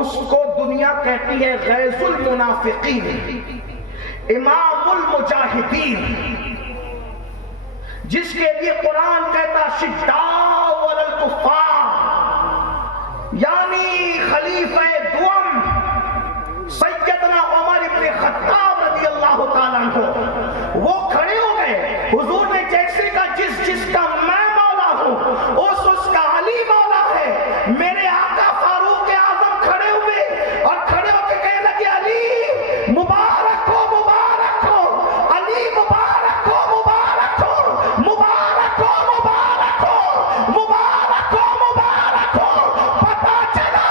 اس کو دنیا کہتی ہے غیظ المنافقین، امام المجاہدین، جس کے لیے قرآن کہتا شداء علی الکفار، یعنی خلیفہ دوم سیدنا عمر ابن خطاب رضی اللہ تعالیٰ عنہ. وہ کھڑے ہو گئے. حضور نے جیسے کا جس کا میں مولا ہوں اس کا علی مولا ہے. میرے آقا فاروق اعظم کھڑے ہوئے اور کھڑے ہو کے کہنے لگے علی مبارک ہو، مبارک ہو، علی مبارک ہو، مبارک ہو، مبارک ہو، مبارک ہو، مبارک ہو، مبارک ہو. پتا چلا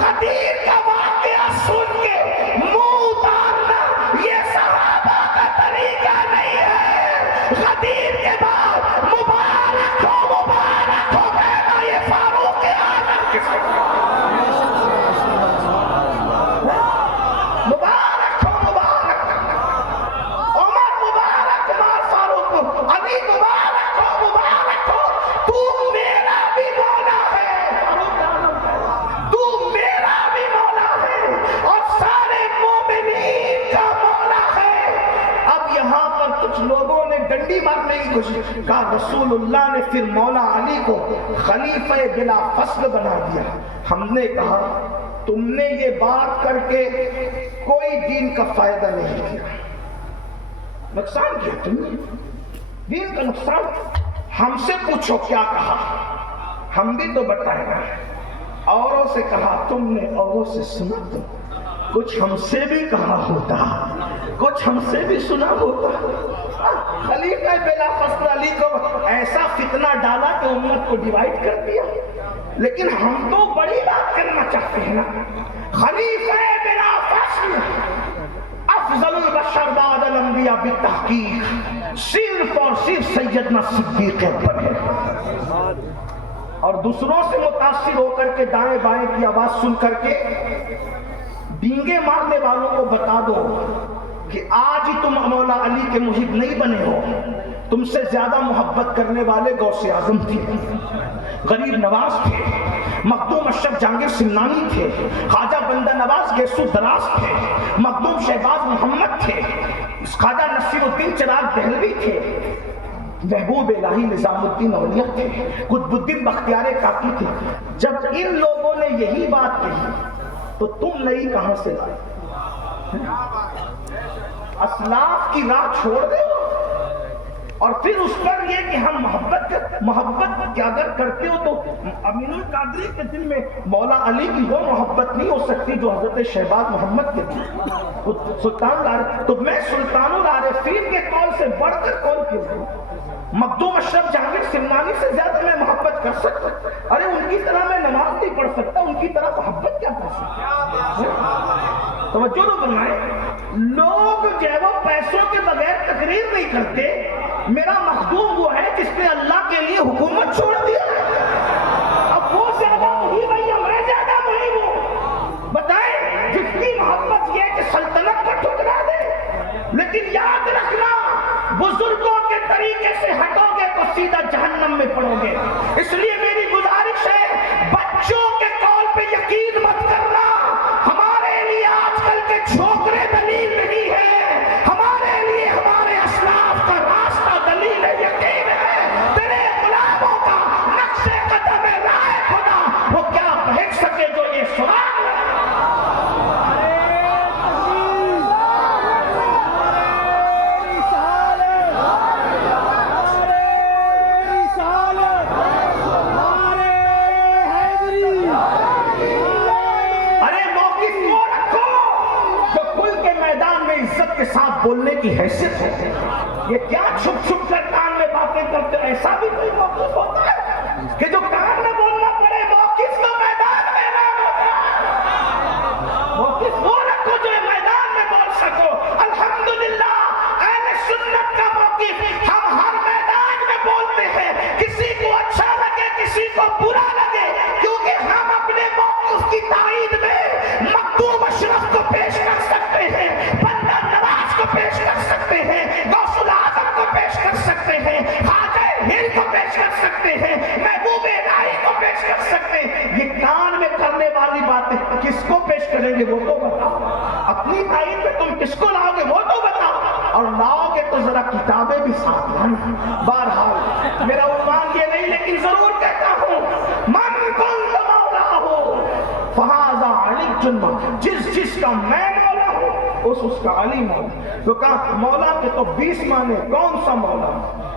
غدیر کا واقعہ سن کے منہ اتارنا یہ صحابہ کا طریقہ نہیں ہے. غدیر کے بعد مبارک ہو، مبارک ہو کہنا یہ فاروق اعظم کے مبارک ہو، مبارک عمر، مبارک عمر فاروق، علی مبارک ہو، مبارک ہو. تو میرا بھی مولا ہے فاروق اعظم، تو میرا بھی مولا ہے اور سارے مومنین کا مولا ہے. اب یہاں پر کچھ لوگوں نے ڈنڈی مارنے کی کوشش کہا رسول اللہ نے پھر مولا علی کو خلیفہ بلا فصل بنا دیا. ہم نے کہا تم نے یہ بات کر کے کوئی دین کا فائدہ نہیں کیا، نقصان کیا تم نے، دین کا نقصان. ہم سے پوچھو کیا کہا، ہم بھی تو بتائیں گا. اوروں سے کہا تم نے، اوروں سے سنا تو کچھ ہم سے بھی کہا ہوتا، کچھ ہم سے بھی سنا ہوتا. خلیفہ بلا فصل علی کو ایسا فتنہ ڈالا کہ امت کو ڈیوائیڈ کر دیا. لیکن ہم تو بڑی بات کرنا چاہتے ہیں نا. خلیفہ بلا فصل افضل البشر بعد الانبیاء بالتحقیق صرف اور صرف سیدنا صدیق اکبر ہے. اور دوسروں سے متاثر ہو کر کے دائیں بائیں کی آواز سن کر کے ڈینگے مارنے والوں کو بتا دو کہ آج ہی تم مولا علی کے محب نہیں بنے ہو، تم سے زیادہ محبت کرنے والے غوث اعظم تھے، غریب نواز تھے، مخدوم اشرف جہانگیر سمنانی تھے، خواجہ بندہ نواز گیسو دراز تھے، مخدوم شہباز محمد تھے، خواجہ نصیر الدین چراغ دہلوی تھے، محبوب الہی نظام الدین اولیاء تھے، قطب الدین بختیار کاکی تھے۔ جب ان لوگوں نے یہی بات کہی تو تم نئی کہاں سے لائے؟ اسلاف کی راہ چھوڑ دے اور پھر اس پر یہ کہ ہم محبت کیا اگر کرتے ہو تو امین القادری کے دل میں مولا علی کی وہ محبت نہیں ہو سکتی جو حضرت شہباز محمد کے دل سلطان تو میں سلطان العارفین کے قول سے بڑھ کر قول کیوں ہوں؟ مخدوم اشرف جہانگیر سمنانی سے زیادہ میں محبت کر سکتا، ارے ان کی طرح میں نماز نہیں پڑھ سکتا، ان کی طرح محبت کیا کر سکتا؟ توجہ نہ فرمائیں، لوگ جو ہے وہ پیسوں کے بغیر تقریر نہیں کرتے، میرا مخدوم وہ ہے جس نے اللہ کے لیے حکومت چھوڑ دیا، اب وہ زیادہ محب ہے یا میں زیادہ محب ہوں؟ بتائیں، جس کی محبت یہ کہ سلطنت کو ٹھکرا دے، لیکن یاد رکھنا بزرگوں کے طریقے سے ہٹو گے تو سیدھا جہنم میں پڑو گے۔ اس لیے میری گزارش ہے بچوں کے قول پہ یقین مت کرنا، ہمارے لیے آج کل کے چھوکرے دلیل نہیں ہے، ہمارے لیے ہمارے اسلاف کا راستہ دلیل ہے، یقین ہے تیرے غلاموں کا نقش قدم ہے رائے خدا، وہ کیا بہک سکے جو یہ سوال ہے۔ کے ساتھ بولنے کی حیثیت ہے، یہ کیا چھپ چھپ کر کان میں باتیں کرتے، ایسا بھی کوئی موقف ہوتا ہے کہ جو کان میں بولنا پڑے، موقف کا میدان میں نہ ہوتا، موقف وہ رکھو جو میدان میں بول سکو۔ الحمدللہ اہل سنت کا موقف ہم ہر میدان میں بولتے ہیں، کسی کو اچھا لگے کسی کو برا لگے، کیونکہ ہم اپنے موقف کی تائید میں مخدوم اشرف کو پیش کر سکتے ہیں، بندہ نواز کو پیش کر سکتے ہیں، غوث الاعظم کو پیش کر سکتے ہیں، خواجہ ہند کو پیش کر سکتے ہیں، محبوب الہی کو پیش کر سکتے ہیں۔ یہ کان میں کرنے والی باتیں کس کو پیش کریں گے وہ تو بتاؤ، اپنی تائید میں تم کس کو لاؤ گے وہ تو بتاؤ، اور لاؤ گے تو ذرا کتابیں بھی ساتھ لانا۔ بہرحال میرا عنوان یہ نہیں، لیکن ضرور کہتا ہوں من کنت مولا ہو فہذا علی جنہ، جس کا میں مولا ہوں اس کا علی مولا۔ تو کہا مولا کے تو 20 معنی، کون سا مولا؟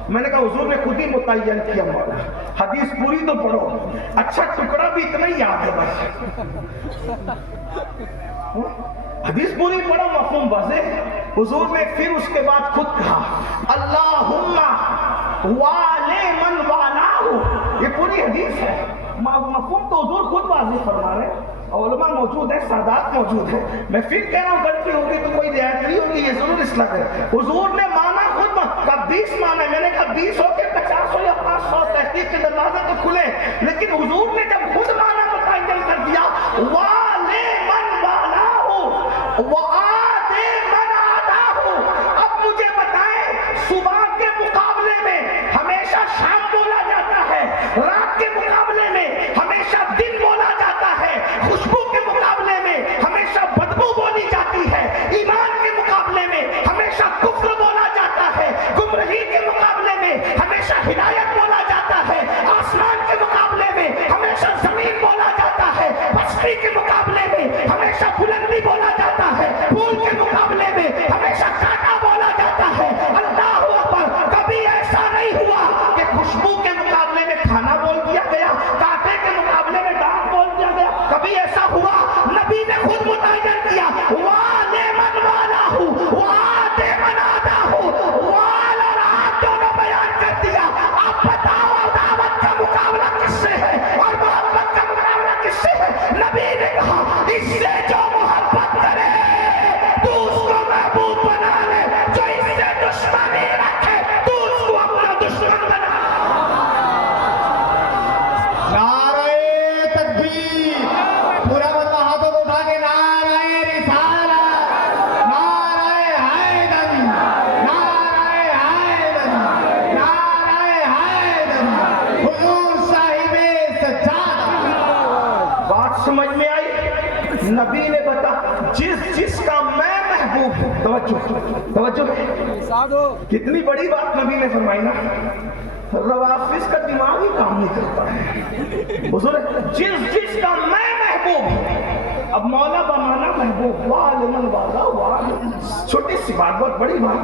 میں نے کہا حضور نے خود ہی متعین کیا مولا، حدیث پوری تو پڑھو، اچھا ٹکڑا بھی اتنا ہی یاد ہے بس، حدیث پوری پڑھو مفہوم واضح۔ حضور نے پھر اس کے بعد خود کہا اللہم والے من والاہ، یہ پوری حدیث ہے، مفہوم تو حضور خود واضح فرما رہے ہیں، علماء موجود ہیں، سادات موجود ہیں، میں پھر کہہ رہا ہوں غلطی ہوگی تو کوئی رعایت نہیں ہوگی، یہ ضرور اصلاح ہے۔ حضور نے مانا خود کا 20 مانا، میں نے کہا 20 ہو کے 50 ہو یا 500، تحقیق کے دروازے تو کھلے، لیکن حضور نے جب خود مانا متعین کر دیا والے من والاہ وآدے من آداہ، اب مجھے بتائیں صبح کے مقابلے میں ہمیشہ شام بولا جاتا ہے، رات کے مقابلے میں ہمیشہ دن بولا جاتا ہے، خوشبو کے مقابلے میں ہمیشہ بدبو بولی جاتی ہے، ایمان کے مقابلے میں ہمیشہ کفر بولا جاتا ہے، گمراہی کے مقابلے میں ہمیشہ ہدایت بولا جاتا ہے، آسمان کے مقابلے میں ہمیشہ زمین بولا جاتا ہے، پستی کے مقابلے میں ہمیشہ بلندی بولا جاتا ہے، نبی نے بتا جس کا میں محبوب ہوں، توجہ کتنی بڑی بات نبی نے فرمائی نا، روافظ کا دماغ ہی کام نہیں کرتا ہے حضور، جس کا میں محبوب ہوں۔ اب مولا بمانا محبوب، والمن والا والمن، چھوٹی سی بات بہت بڑی بات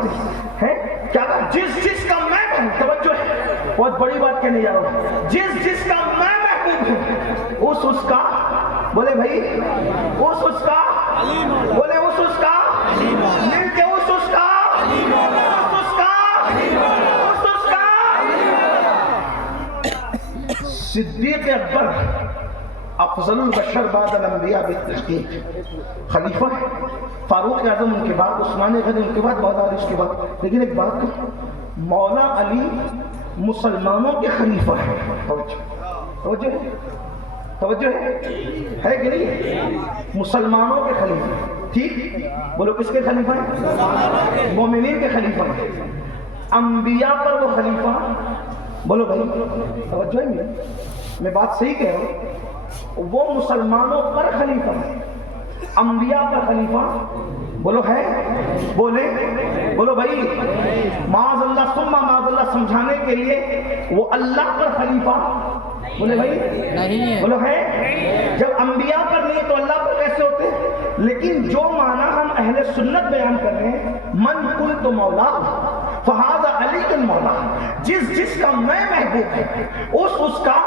ہے کیا کہا؟ جس کا میں محبوب، توجہ ہے بہت بڑی بات کہنے جا رہا ہوں، جس کا میں محبوب ہوں، اس کا بولے بھائی، اس کا بولے، اس کا مل کے، اس کا صدیق اکبر افضل البشر بعد الانبیاء بالتحقیق، خلیفہ فاروق اعظم ان کے بعد، عثمان غنی ان کے بعد، مولا علی اس کے بعد۔ لیکن ایک بات کہ مولا علی مسلمانوں کے خلیفہ ہیں، توجہ ہے کہ نہیں؟ مسلمانوں کے خلیفہ، ٹھیک؟ بولو کس کے خلیفہ ہیں؟ مومنین کے خلیفہ ہیں۔ انبیاء پر وہ خلیفہ، بولو بھائی توجہ ہے، میں بات صحیح کہہ رہا ہوں، وہ مسلمانوں پر خلیفہ ہے، انبیاء پر خلیفہ بولو ہے، بولو بھائی معاذ اللہ ثم معاذ اللہ سمجھانے کے لیے وہ اللہ پر خلیفہ بولے بھائی نہیں، بولو ہے، جب انبیاء پر نہیں تو اللہ پر کیسے ہوتے؟ لیکن جو معنی ہم اہل سنت بیان کر رہے ہیں، من کنت مولا فہذا علی المولا، جس کا میں محبوب ہے اس کا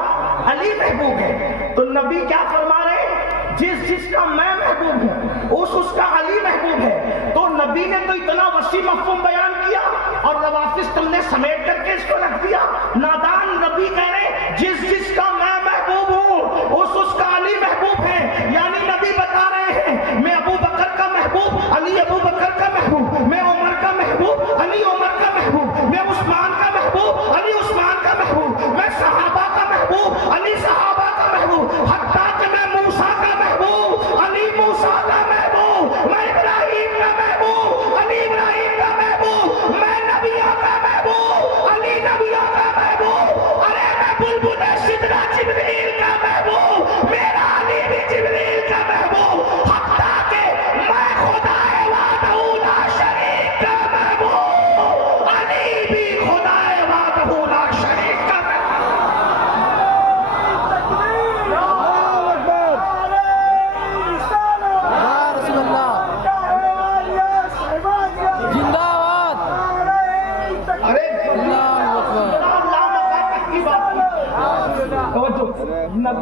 علی محبوب ہے۔ تو نبی کیا فرما رہے ہیں؟ جس کا میں محبوب ہوں اس کا علی محبوب ہے۔ تو نبی نے تو اتنا وسیع مفہوم بیان کیا اور روافظ تم نے سمیٹ کر کے اس کو رکھ دیا۔ نادان نبی کہہ رہے جس کا میں محبوب ہوں اس کا علی محبوب ہے، یعنی نبی بتا رہے ہیں میں ابو بکر کا محبوب علی ابو بکر کا محبوب، میں عمر کا محبوب علی عمر کا محبوب، میں عثمان کا محبوب علی عثمان کا محبوب، میں صحابہ کا محبوب علی صحابہ کا محبوب، حتیٰ کہ میں موسیٰ کا محبوب علی موسیٰ کا محبوب، میں ابراہیم کا محبوب علی ابراہیم کا محبوب، میں نبیوں کا محبوب علی نبیوں کا محبوب، ارے میں بلبل سدرہ جبریل کا محبوب، میرا علی بھی جبریل کا محبوب، حتیٰ کہ میں خدا وحدہ لا شریک کا محبوب، علی بھی خدا وحدہ لا شریک کا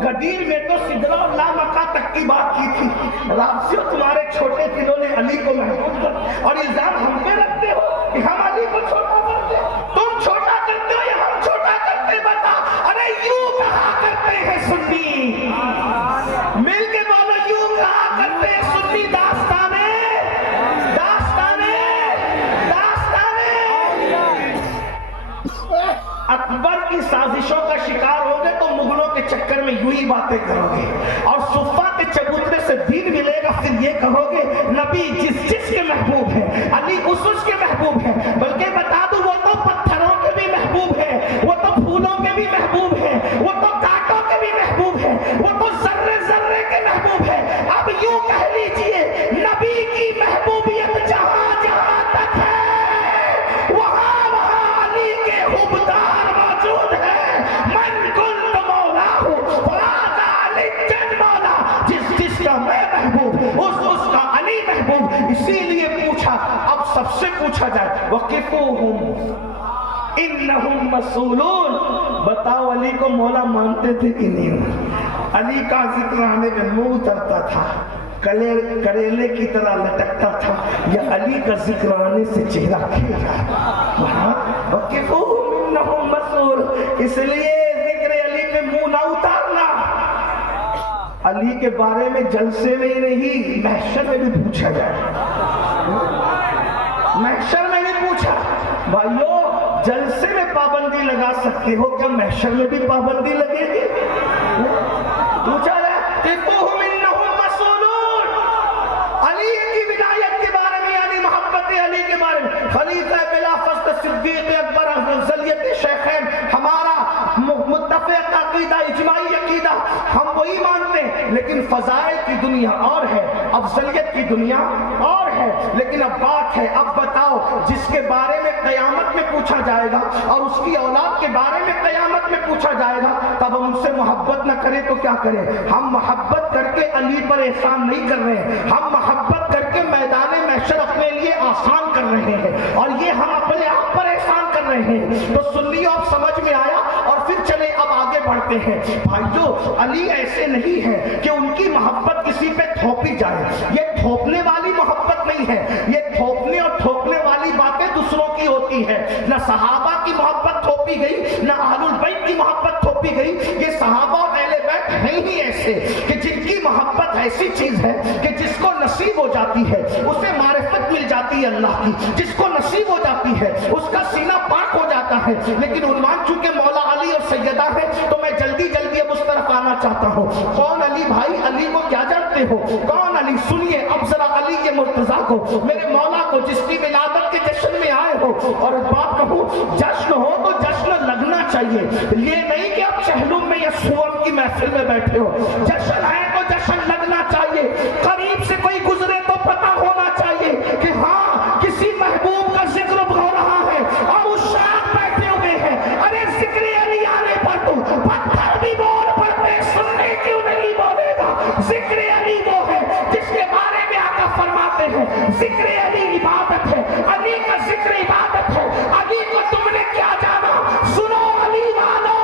غدیر میں تو سدرہ اور لامکہ تک کی بات کی تھی۔ رابطیوں تمہارے چھوٹے دلوں نے علی کو محبوب کر اور الزام ہم پہ رکھتے ہو کہ ہم علی کو چھوٹا کرتے، تم چھوٹا کرتے ہو یا ہم چھوٹا کرتے؟ بتا، ارے یوں کہا کرتے ہیں سنی، مل کے بولو یوں کہا کرتے ہیں سنی، داستانے اکبر کی سازشوں کا شکار ہوگے تو مغلوں کے چکر میں یوں ہی باتیں کرو گے، اور صفا کے چبوترے سے دین ملے گا، پھر یہ کہو گے نبی جس کے محبوب ہے، علی اس کے محبوب ہے۔ بلکہ بتا دوں وہ تو پتھروں کے بھی محبوب ہے، وہ تو پھولوں کے بھی محبوب ہے، وہ تو کانٹوں کے بھی محبوب ہے، وہ تو ذرے ذرے کے محبوب ہے۔ اب یوں کہہ لیجئے نبی کی محبوبیت جہاں جہاں تک ہے وہاں وہاں علی کے حبدار موجود ہے۔ من کنت مولا ہوں فہذا علی مولا، جس کا میں محبوب اس کا علی محبوب۔ اسی لیے پوچھا، اب سب سے پوچھا جائے وقفوہم انہم مسئولون، بتاؤ علی کو مولا مانتے تھے کہ نہیں؟ علی کا ذکر آنے میں منہ اترتا تھا، کریلے کی طرح لٹکتا تھا، یا علی کا ذکر آنے سے چہرہ کھل رہا؟ وقفوہم انہم مسئول، اس لیے ذکر علی پہ منہ نہ اتارنا۔ علی کے بارے میں جلسے میں ہی نہیں، محشر میں بھی پوچھا جائے، محشر میں نہیں پوچھا۔ بھائیو جلسے میں پابندی لگا سکتے ہو، کیا محشر میں بھی پابندی لگے گی؟ پوچھا جائے قفوہم انہم مسئولون، علی کی ولایت کے بارے میں یعنی محبت علی کے بارے میں، خلیفہ بلا فصل صدیق اکبر افضلیت شیخین، ہمارا متفق عقیدہ اجماعی عقیدہ ہم وہی مانتے ہیں، لیکن فضائل کی دنیا اور ہے، افضلیت کی دنیا اور ہے۔ لیکن اب بات ہے، اب بتاؤ جس کے بارے میں قیامت میں پوچھا جائے گا اور اس کی اولاد کے بارے میں قیامت میں پوچھا جائے گا، تب ہم ان سے محبت نہ کریں تو کیا کریں؟ ہم محبت کر کے علی پر احسان نہیں کر رہے ہیں، ہم محبت کر کے میدان محشر اپنے لیے آسان کر رہے ہیں، اور یہ ہم اپنے آپ پر احسان کر رہے ہیں۔ تو سنیو، اب سمجھ میں آیا؟ اور پھر چلے اب آگے بڑھتے ہیں۔ بھائیو، علی ایسے نہیں ہے کہ ان کی محبت کسی پہ تھوپی جائے، یہ تھوپنے والی محبت نہیں ہے، یہ تھوپنے اور ٹھوکنے والی باتیں دوسروں کی ہوتی ہے۔ نہ صحابہ کی محبت تھوپی گئی، نہ اہل البیت کی محبت تھوپی گئی۔ یہ صحابہ اور اہل بیت ہیں ہی ایسے کہ جن کی محبت ایسی چیز ہے کہ جس کو نصیب ہو جاتی ہے اسے معرفت مل جاتی ہے اللہ کی، جس کو نصیب ہو جاتی ہے اس کا سینہ پاک ہو جاتا ہے۔ لیکن عنوان چونکہ مولا علی اور سیدہ ہے تو میں جلدی جلدی اب اس طرف آنا چاہتا ہوں۔ کون علی بھائی؟ علی کو کیا جانتے ہو؟ کون علی؟ سنیے اب ذرا علی کے مرتضیٰ کو، میرے مولا کو، جس کی ولادت کے جشن میں آئے ہو۔ اور ایک بات کہوں، جشن ہو تو جشن لگنا چاہیے، یہ نہیں کہ آپ چہلم میں یا سوم کی محفل میں بیٹھے ہو۔ جشن ہے تو جشن لگنا چاہیے، قریب سے کوئی گزرے تو پتہ ہونا چاہیے کہ ہاں کسی محبوب کا ذکر ہو رہا ہے اور اس شاعر بیٹھے ہوئے ہیں۔ ارے ذکر علی آنے پر تو پتھر بھی بول پڑتے، سننے کیوں نہیں بولے گا؟ ذکر علی وہ ہے جس کے بارے میں آقا فرماتے ہیں ذکر علی عبادت ہے، علی کا ذکر عبادت ہے۔ علی کو تم نے کیا جانا؟ سنو علی والو،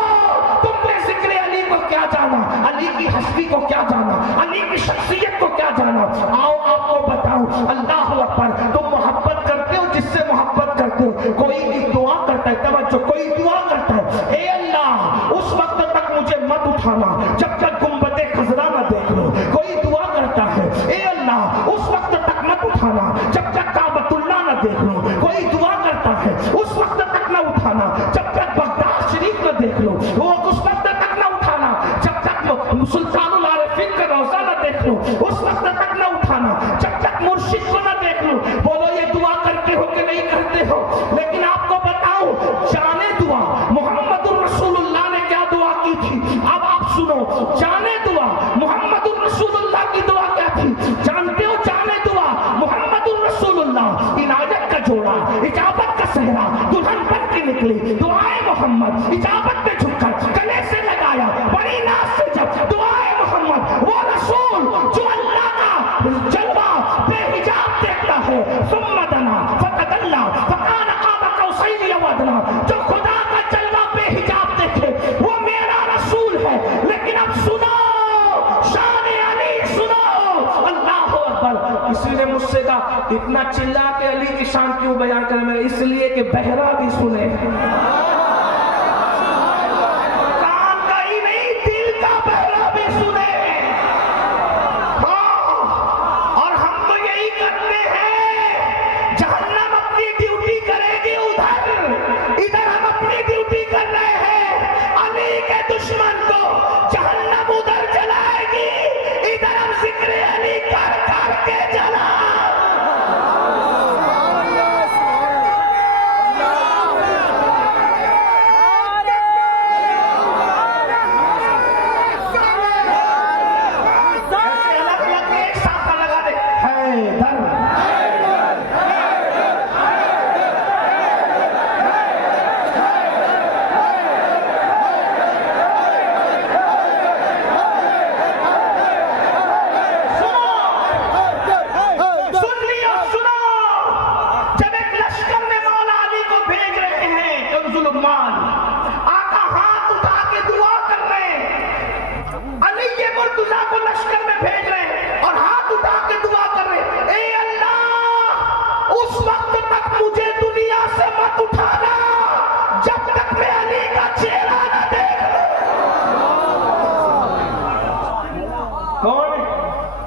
تم نے ذکر علی کو کیا جانا؟ علی کی ہستی کو کیا جانا؟ علی کی شخصیت کو کیا جانا؟ آؤ آپ کو بتاؤں، اللہ اکبر، تم محبت کرتے ہو جس سے محبت کرتے ہو۔ کوئی دعا کرتا ہے، توجہ، کوئی دعا کرتا ہے، اے اللہ اس وقت تک مجھے مت اٹھانا جب تک گنبد خضرا نہ دیکھ لو۔ کوئی دعا کرتا ہے، اے اللہ اس وقت تک مت اٹھانا جب تک کعبۃ اللہ نہ دیکھ لو۔ کوئی دعا کرتا ہے، اس وقت تک نہ اٹھانا جب تک بغداد شریف نہ دیکھ لو، وہ اس وقت تک نہ اٹھانا جب تک سلطان العارفین کا روضہ نہ دیکھ لو، اس وقت تک نہ اٹھانا جب تک مرشد کو نہ دیکھ لو۔ بولو یہ دعا کرتے ہو کہ نہیں کرتے ہو؟ لیکن آپ کو بتاؤ، جانے دعا محمد الرسول اللہ نے کیا دعا کی تھی؟ اب آپ سنو، جانے دعا محمد الرسول اللہ کی دعا کیا تھی؟ جانتے ہو جانے دعا محمد الرسول اللہ، عنایت کا جوڑا، اجابت کا صحرا، دلہن بن کے نکلی، دعائے محمد، اجابت پہ جھک کر گلے سے لگایا، بڑی ناز سے جب دعائے محمد، وہ رسول جو اللہ کا جلوہ بے حجاب دیکھتا ہے، ثم دنا فتدلی فکان قاب قوسین او ادنی، جو خدا کا جلوہ بے حجاب دیکھے وہ میرا رسول ہے۔ لیکن اب سنو شان علی، سنو اللہ اکبر۔ کسی نے مجھ سے کہا اتنا چلا کے علی کی شان کیوں بیان کریں؟ میں اس لیے کہ بہرا بھی سنے، دشمن کو جہنم ادھر جلائے گی، ادھر ہم ذکر علی کر کر کے جلا۔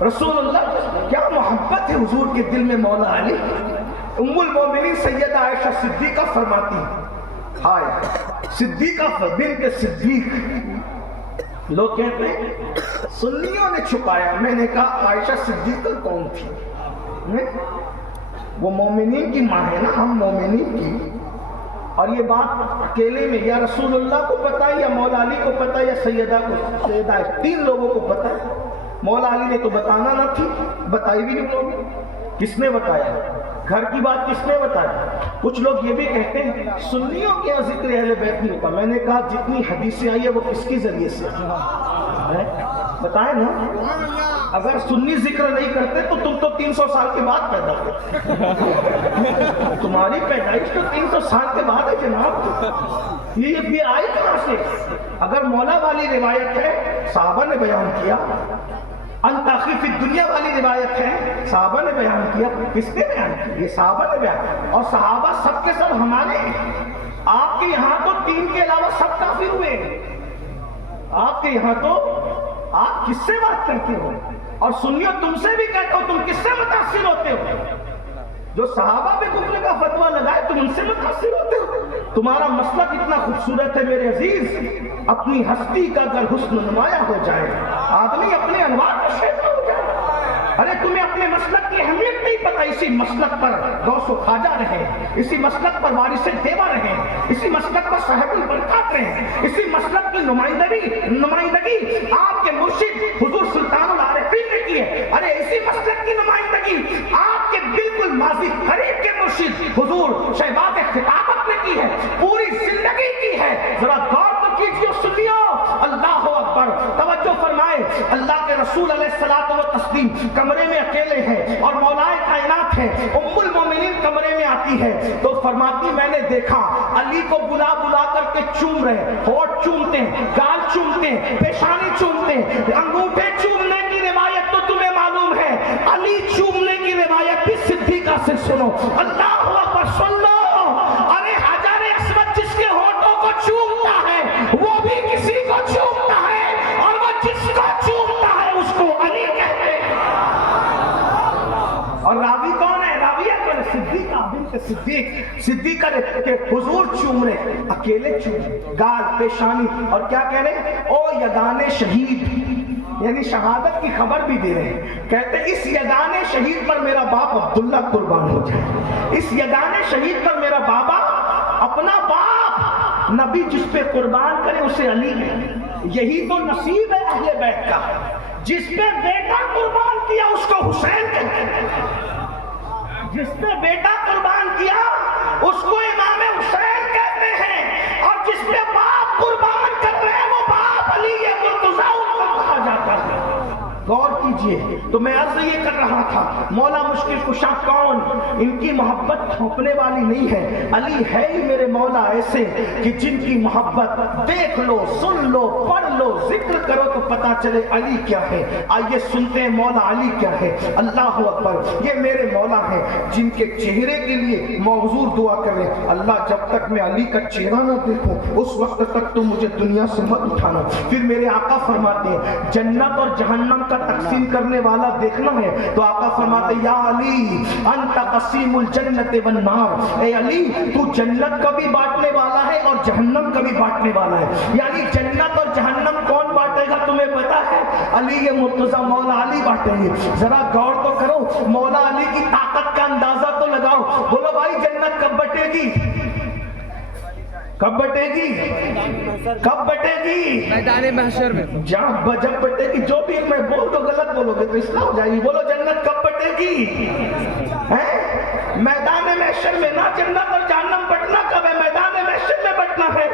رسول اللہ، کیا محبت ہے حضور کے دل میں مولا علی۔ ام المومنین سیدہ عائشہ صدیقہ فرماتی ہیں، ہائے صدیقہ بنت صدیق۔ لوگ کہتے ہیں سنیوں نے چھپایا، میں نے کہا عائشہ صدیقہ کون تھی؟ وہ مومنین کی ماں ہے نا، ہم مومنین کی اور یہ بات اکیلے میں یا رسول اللہ کو پتا ہے یا مولا علی کو پتا ہے یا سیدہ 3 لوگوں کو پتا ہے. مولا علی نے تو بتانا نہ تھی, بتائی بھی نہیں لوگوں. کس نے بتایا؟ گھر کی بات کس نے بتایا؟ کچھ لوگ یہ بھی کہتے ہیں سنیوں کے یہاں ذکر اہل بیت نہیں ہوتا. میں نے کہا جتنی حدیثیں آئی ہے وہ کس کی ذریعے سے بتائیں نا. اگر سنی ذکر نہیں کرتے تو تم تو 300 سال کے بعد پیدا ہوتے. تمہاری پیدائش تو 300 سال کے بعد ہے جناب. یہ آئی کہاں سے؟ اگر مولا والی روایت ہے صحابہ نے بیان کیا, انتاخی فی الدنیا والی روایت ہے صحابہ نے بیان کیا. کس نے بیان کیا؟ یہ صحابہ نے بیان. اور صحابہ سب کے سب ہمارے ہیں. آپ کے یہاں تو 3 کے علاوہ سب کافر ہوئے. آپ کے یہاں تو آپ کس سے بات کرتے ہو؟ اور سنیو تم سے بھی کہتا ہو, تم کس سے متاثر ہوتے ہو؟ جو صحابہ پہ کفر کا فتویٰ لگائے تم ان سے متاثر ہوتے ہو. تمہارا مسلک اتنا خوبصورت ہے میرے عزیز, اپنی ہستی کا اگر حسن نمایاں ہو جائے آدمی اپنے انوار کا شیطان ہو جائے. ارے تمہیں اپنے مسلک کی اہمیت نہیں پتا. اسی مسلک پر غوث و خواجہ رہے, اسی مسلک پر وارث دیوا رہے, اسی مسلک پر صاحب البرکات رہے, اسی مسلک کی نمائندگی آپ کے مرشد حضور سلطان العارفین نے کی ہے. ارے اسی مسلک کی نمائندگی آپ کے بالکل ماضی قریب کے مرشد حضور شہباز خطابت نے کی ہے, پوری زندگی کی ہے. ذرا غور تو کیجیے سنیو. اللہ اکبر. توجہ فرمائے. اللہ کے رسول علیہ الصلوۃ والتسلیم کمرے میں اکیلے ہیں اور مولائے کائنات ہے. ام المومنین کمرے میں آتی ہے تو فرماتی میں نے دیکھا علی کو بلا بلا کر کے چوم رہے, ہونٹ چومتے ہیں, گال چومتے ہیں, پیشانی چومتے ہیں, انگوٹھے چومنے کی روایت تو تمہیں معلوم ہے. علی چومنے کی روایت بھی صدیقہ سے سنو. اللہ اکبر. سن لو. ارے حجر اسود جس کے ہونٹوں کو چومتا ہے وہ بھی کسی کو چومتا ہے, اور وہ جس کو چومتا ہے اس کو علی کہتے ہیں. اور راوی کون ہے؟ راویہ کون ہے؟ صدیقہ بنت صدیقہ کہ حضور چوم رہے, اکیلے چوم, گال, پیشانی, اور کیا کہہ رہے؟ او یگانے شہید, یعنی شہادت کی خبر بھی دے رہے ہیں. کہتے اس یگانے شہید پر میرا باپ عبداللہ قربان ہو جائے. اس یگانے شہید پر میرا بابا, اپنا باپ نبی جس پہ قربان کرے اسے علی ہے. یہی تو نصیب ہے اہل بیت کا. جس پہ بیٹا قربان کیا اس کو حسین کہتے ہیں, جس پہ بیٹا قربان کیا اس کو امام حسین کہتے ہیں, اور جس پہ باپ قربان کر رہے ہیں وہ باپ علی مرتضیٰ ان کو کہا جاتا ہے. غور کیجئے. تو میں عرض یہ کر رہا تھا مولا مشکل کشا کون؟ ان کی محبت تھوپنے والی نہیں ہے. علی ہے ہی میرے مولا ایسے کہ جن کی محبت دیکھ لو, سن لو, پڑھ لو, ذکر کرو تو پتا چلے علی کیا ہے. آئیے سنتے ہیں مولا علی کیا ہے. اللہ اکبر. یہ میرے مولا ہیں جن کے چہرے کے لیے موضوع دعا کریں, اللہ جب تک میں علی کا چہرہ نہ دیکھوں اس وقت تک تو مجھے دنیا سے مت اٹھانا. پھر میرے آقا فرماتے ہیں جنت اور جہنم کا تقسیم کرنے والا دیکھنا ہے تو آقا فرماتے یا علی انت قسیم الجنت والنار. اے علی تو جنت کا بھی بانٹنے والا ہے اور جہنم کا بھی بانٹنے والا ہے. یعنی جنت اور جہنم کون بانٹے گا تمہیں پتا ہے؟ علی مرتضیٰ مولا علی بانٹیں گے. ذرا غور تو کرو, مولا علی کی طاقت کا اندازہ تو لگاؤ. بولو بھائی جنت کب بٹے گی؟ کب بٹے گی؟ کب بٹے گی؟ میدان محشر میں. جب بٹے گی. جو بھی میں بول دو غلط بولو گے تو اصلاح ہو جائے گی. بولو جنت کب بٹے گی؟ میدان محشر میں. نہ جنت اور جہنم بٹنا کب ہے؟ میدان محشر میں بٹنا ہے.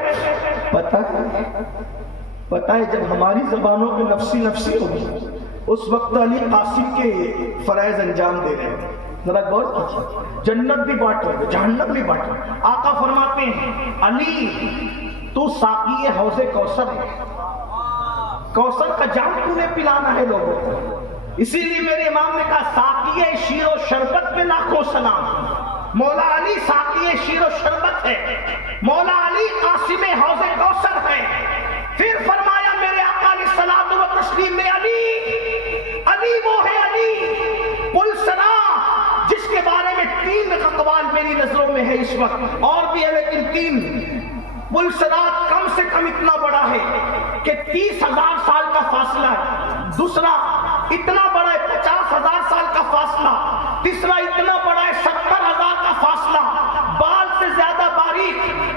پتہ ہے جب ہماری زبانوں پہ نفسی نفسی ہوگی اس وقت علی قاسم کے فرائض انجام دے رہے ہیں. ذرا غور کیجیے. جنت بھی بانٹ رہے, جہنم بھی بانٹ رہے. آقا فرماتے ہیں علی تو ساقی حوض کوثر ہے, کوثر کا جام تو نے پلانا ہے لوگوں کو. اسی لیے میرے امام نے کہا ساقی شیر و شربت پہ لاکھوں سلام. مولا علی ساقی شیر و شربت ہے, مولا علی قاسم حوض کوثر ہے. پھر فرمایا میرے آقا علیہ الصلوۃ والتسلیم میں علی وہ ہے علی پل سرا جس کے بارے میں 3 اقوال میری نظروں میں ہے اس وقت, اور بھی ہے لیکن 3. پل سرات کم سے کم اتنا بڑا ہے کہ 30,000 سال کا فاصلہ ہے. دوسرا اتنا بڑا ہے 50,000 سال کا فاصلہ. تیسرا اتنا بڑا ہے 70,000 کا فاصلہ. بال سے زیادہ باریک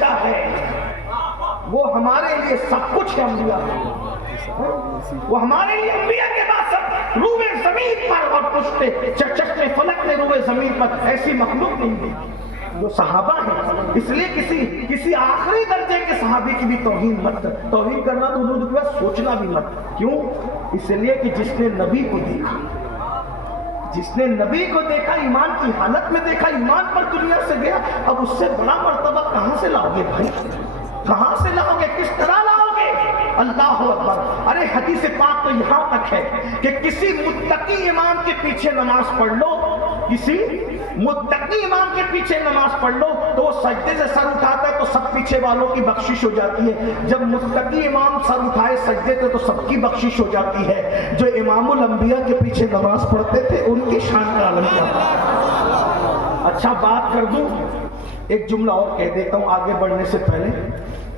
فرشتہ ہے، وہ ہمارے لیے سب کچھ ہے انبیاء، وہ ہمارے لیے انبیاء کے بعد سب روئے زمین پر اور پشتے چشمے فلک نے روئے زمین پر ایسی مخلوق نہیں دی جو صحابہ ہیں. اس لیے کسی آخری درجے کے صحابی کی بھی توہین مت کر. توہین کرنا تو انہوں نے سوچنا بھی مت. کیوں؟ اس لیے کہ جس نے نبی کو دیکھا، جس نے نبی کو دیکھا، ایمان کی حالت میں دیکھا، ایمان پر دنیا سے گیا، اب اس سے بڑا مرتبہ کہاں سے لاؤ گے بھائی؟ کہاں سے لاؤ گے؟ کس طرح لاؤ گے؟ اللہ اکبر. ارے حدیث پاک تو یہاں تک ہے کہ کسی متقی امام کے پیچھے نماز پڑھ لو، کسی متقی امام کے پیچھے نماز پڑھ لو تو وہ سجدے سے سر اٹھاتا ہے تو سب پیچھے والوں کی بخشش ہو جاتی ہے. جب متقی امام سر اٹھائے سجدے سے تو سب کی بخشش ہو جاتی ہے. جو امام الانبیاء کے پیچھے نماز پڑھتے تھے ان کی شان کا عالم کیا تھا. اچھا بات کر دوں، ایک جملہ اور کہہ دیتا ہوں آگے بڑھنے سے پہلے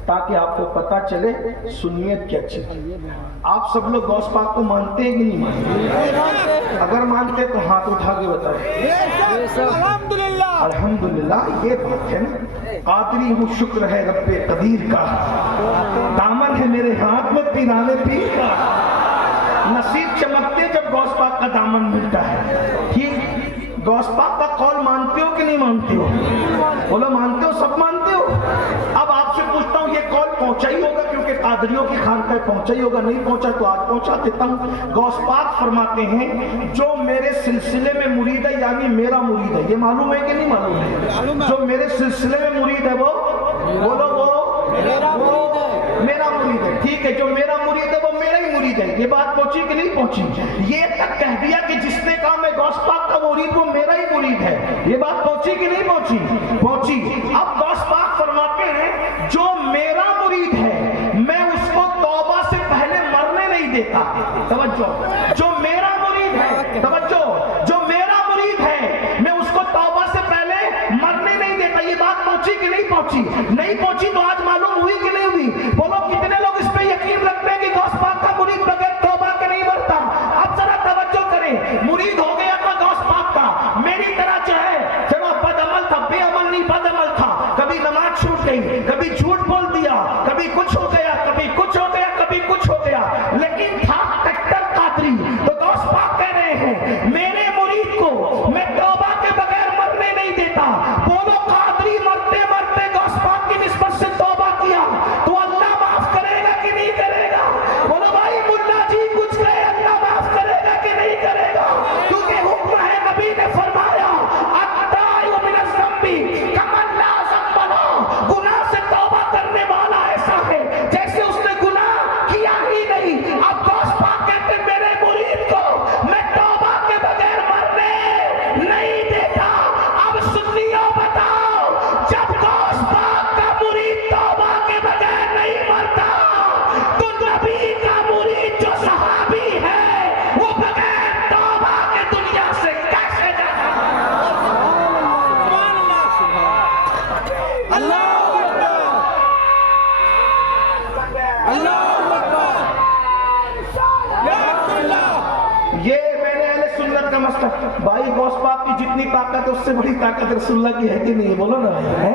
تاکہ آپ کو پتا چلے سنیت کیا چیز. آپ سب لوگ غوث پاک کو مانتے ہیں کہ نہیں مانتے؟ اگر مانتے تو ہاتھ اٹھا کے بتائیں. الحمدللہ. یہ بات ہے نا، قادری ہوں شکر ہے رب قدیر کا، دامن ہے میرے ہاتھ میں پیرانے پیر کا. نصیب چمکتے جب غوث پاک کا دامن ملتا ہے. ٹھیک، غوث پاک کا قول مانتے ہو کہ نہیں مانتے ہو؟ بولو مانتے ہو، سب مانتے ہو. اب آپ سے پوچھتا ہوں، یہ قول پہنچا ہی ہوگا کیونکہ قادریوں کی خانقاہ پہنچا ہی ہوگا. نہیں پہنچا تو آج پہنچا دیتا ہوں. غوث پاک فرماتے ہیں جو میرے سلسلے میں مرید ہے یعنی میرا مرید ہے. یہ معلوم ہے کہ نہیں معلوم ہے؟ جو میرے سلسلے میں مرید ہے وہ بولو وہ میرا مرید ہے. ٹھیک ہے، جو میرا مرید ہے وہ میرا ہی مرید ہے. یہ بات پہنچی کہ نہیں پہنچی؟ یہ تک کہہ دیا کہ جس نے کہا میں غوث پاک کا مرید وہ میرا ہی مرید ہے. یہ بات پہنچی کہ نہیں پہنچی؟ پہنچی. اب غوث پاک فرماتے ہیں جو میرا مرید ہے میں اس کو توبہ سے پہلے مرنے نہیں دیتا. توجہ، جو میرا مرید ہے، توجہ، جو میرا مرید ہے میں اس کو توبہ سے پہلے مرنے نہیں دیتا. یہ بات پہنچی کہ نہیں پہنچی؟ نہیں پہنچی تو آج معلوم ہوئی کہ نہیں ہوئی؟ بولو کتنے لوگ اس پہ یقین رکھتے ہیں کہ غوث پاک کا مرید بغیر توبہ کے نہیں مرتا؟ اب ذرا توجہ کریں. مرید ہو گیا تھا غوث پاک کا، میری طرح جو ہے چلو بد عمل تھا، بے عمل نہیں بد عمل تھا. کبھی نماز چھوٹ گئی، کبھی جھوٹ بول دیا، کبھی کچھ ہو گیا، کبھی کچھ ہو گیا، کبھی کچھ ہو گیا، لیکن تھا کٹر قادری. تو غوث پاک کہہ رہے ہیں میرے مرید کو میں توبہ کے بغیر مرنے نہیں دیتا. بولو قادری مرتے مرتے غوث پاک کی نسبت سے توبہ کیا تو اللہ معاف کرے گا کہ نہیں کرے گا؟ بولو بھائی ملا جی کچھ کہے، اللہ معاف کرے گا کہ نہیں کرے گا؟ کیونکہ حکم ہے، نبی نے فرمایا التائب من الذنب کمن لا ذنب لہ. گناہ سے توبہ کرنے والا ایسا ہے جیسے اس نے گناہ کیا ہی نہیں. اب غوث پاک کہتے میرے مرید کو میں توبہ کے بغیر مرنے نہیں دیتا. اب سنیو بتاؤ، جب غوث پاک کا مرید توبہ کے بغیر نہیں مرتا تو نبی کا مرید جو صحابی ہے وہ بغیر توبہ کے دنیا سے کیسے جاتا؟ یہ میں نے اہل سنت کا مسئلہ. بھائی غوث پاک کی جتنی طاقت ہے اس سے بڑی طاقت رسول اللہ کی ہے کہ نہیں؟ بولو نا بھائی.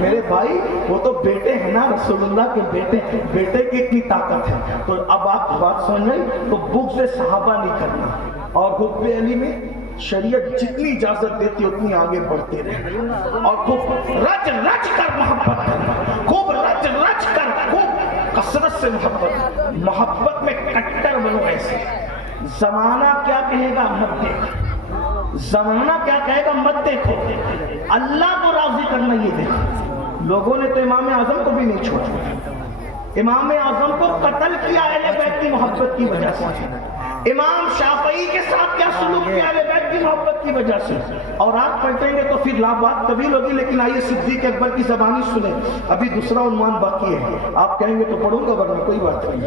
میرے بھائی وہ تو بیٹے ہیں نا، رسول اللہ کے بیٹے کی اتنی طاقت ہے. تو اب آپ بات سمجھ رہے؟ تو بغض صحابہ نہیں کرنا اور حب علی میں شریعت جتنی اجازت دیتی اتنی آگے بڑھتے رہے اور خوب رچ رچ کر محبت کرنا، خوب رچ رچ کر، خوب کثرت سے محبت میں کٹر بنو. ایسے زمانہ کیا کہے گا مت دیکھو، زمانہ کیا کہے گا مت دیکھو، اللہ کو راضی کرنا یہ دیکھو. لوگوں نے تو امام اعظم کو بھی نہیں چھوڑا. امام اعظم کو قتل کیا اہل بیت کی محبت کی وجہ سے. امام شافعی کے ساتھ کیا سلوک کیا اہل بیت کی محبت کی وجہ سے. اور آپ پڑھیں گے تو پھر بات طویل ہوگی، لیکن آئیے صدیق اکبر کی زبانی سنیں. ابھی دوسرا عنوان باقی ہے، آپ کہیں گے تو پڑھوں گا ورنہ کوئی بات نہیں.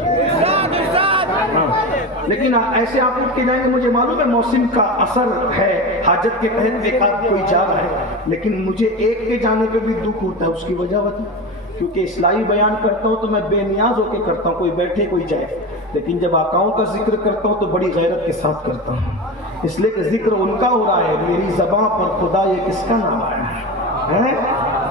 لیکن ایسے آپ اٹھ کے جائیں گے، مجھے معلوم ہے موسم کا اثر ہے، حاجت کے تحت ایک آدھ کوئی جا رہا ہے، لیکن مجھے ایک کے جانے پہ بھی دکھ ہوتا ہے. اس کی وجہ بتا، کیونکہ اصلاحی بیان کرتا ہوں تو میں بے نیاز ہو کے کرتا ہوں، کوئی بیٹھے کوئی جائے. لیکن جب آقاؤں کا ذکر کرتا ہوں تو بڑی غیرت کے ساتھ کرتا ہوں، اس لیے کہ ذکر ان کا ہو رہا ہے. میری زباں پر خدا یہ کس کا نام ہے؟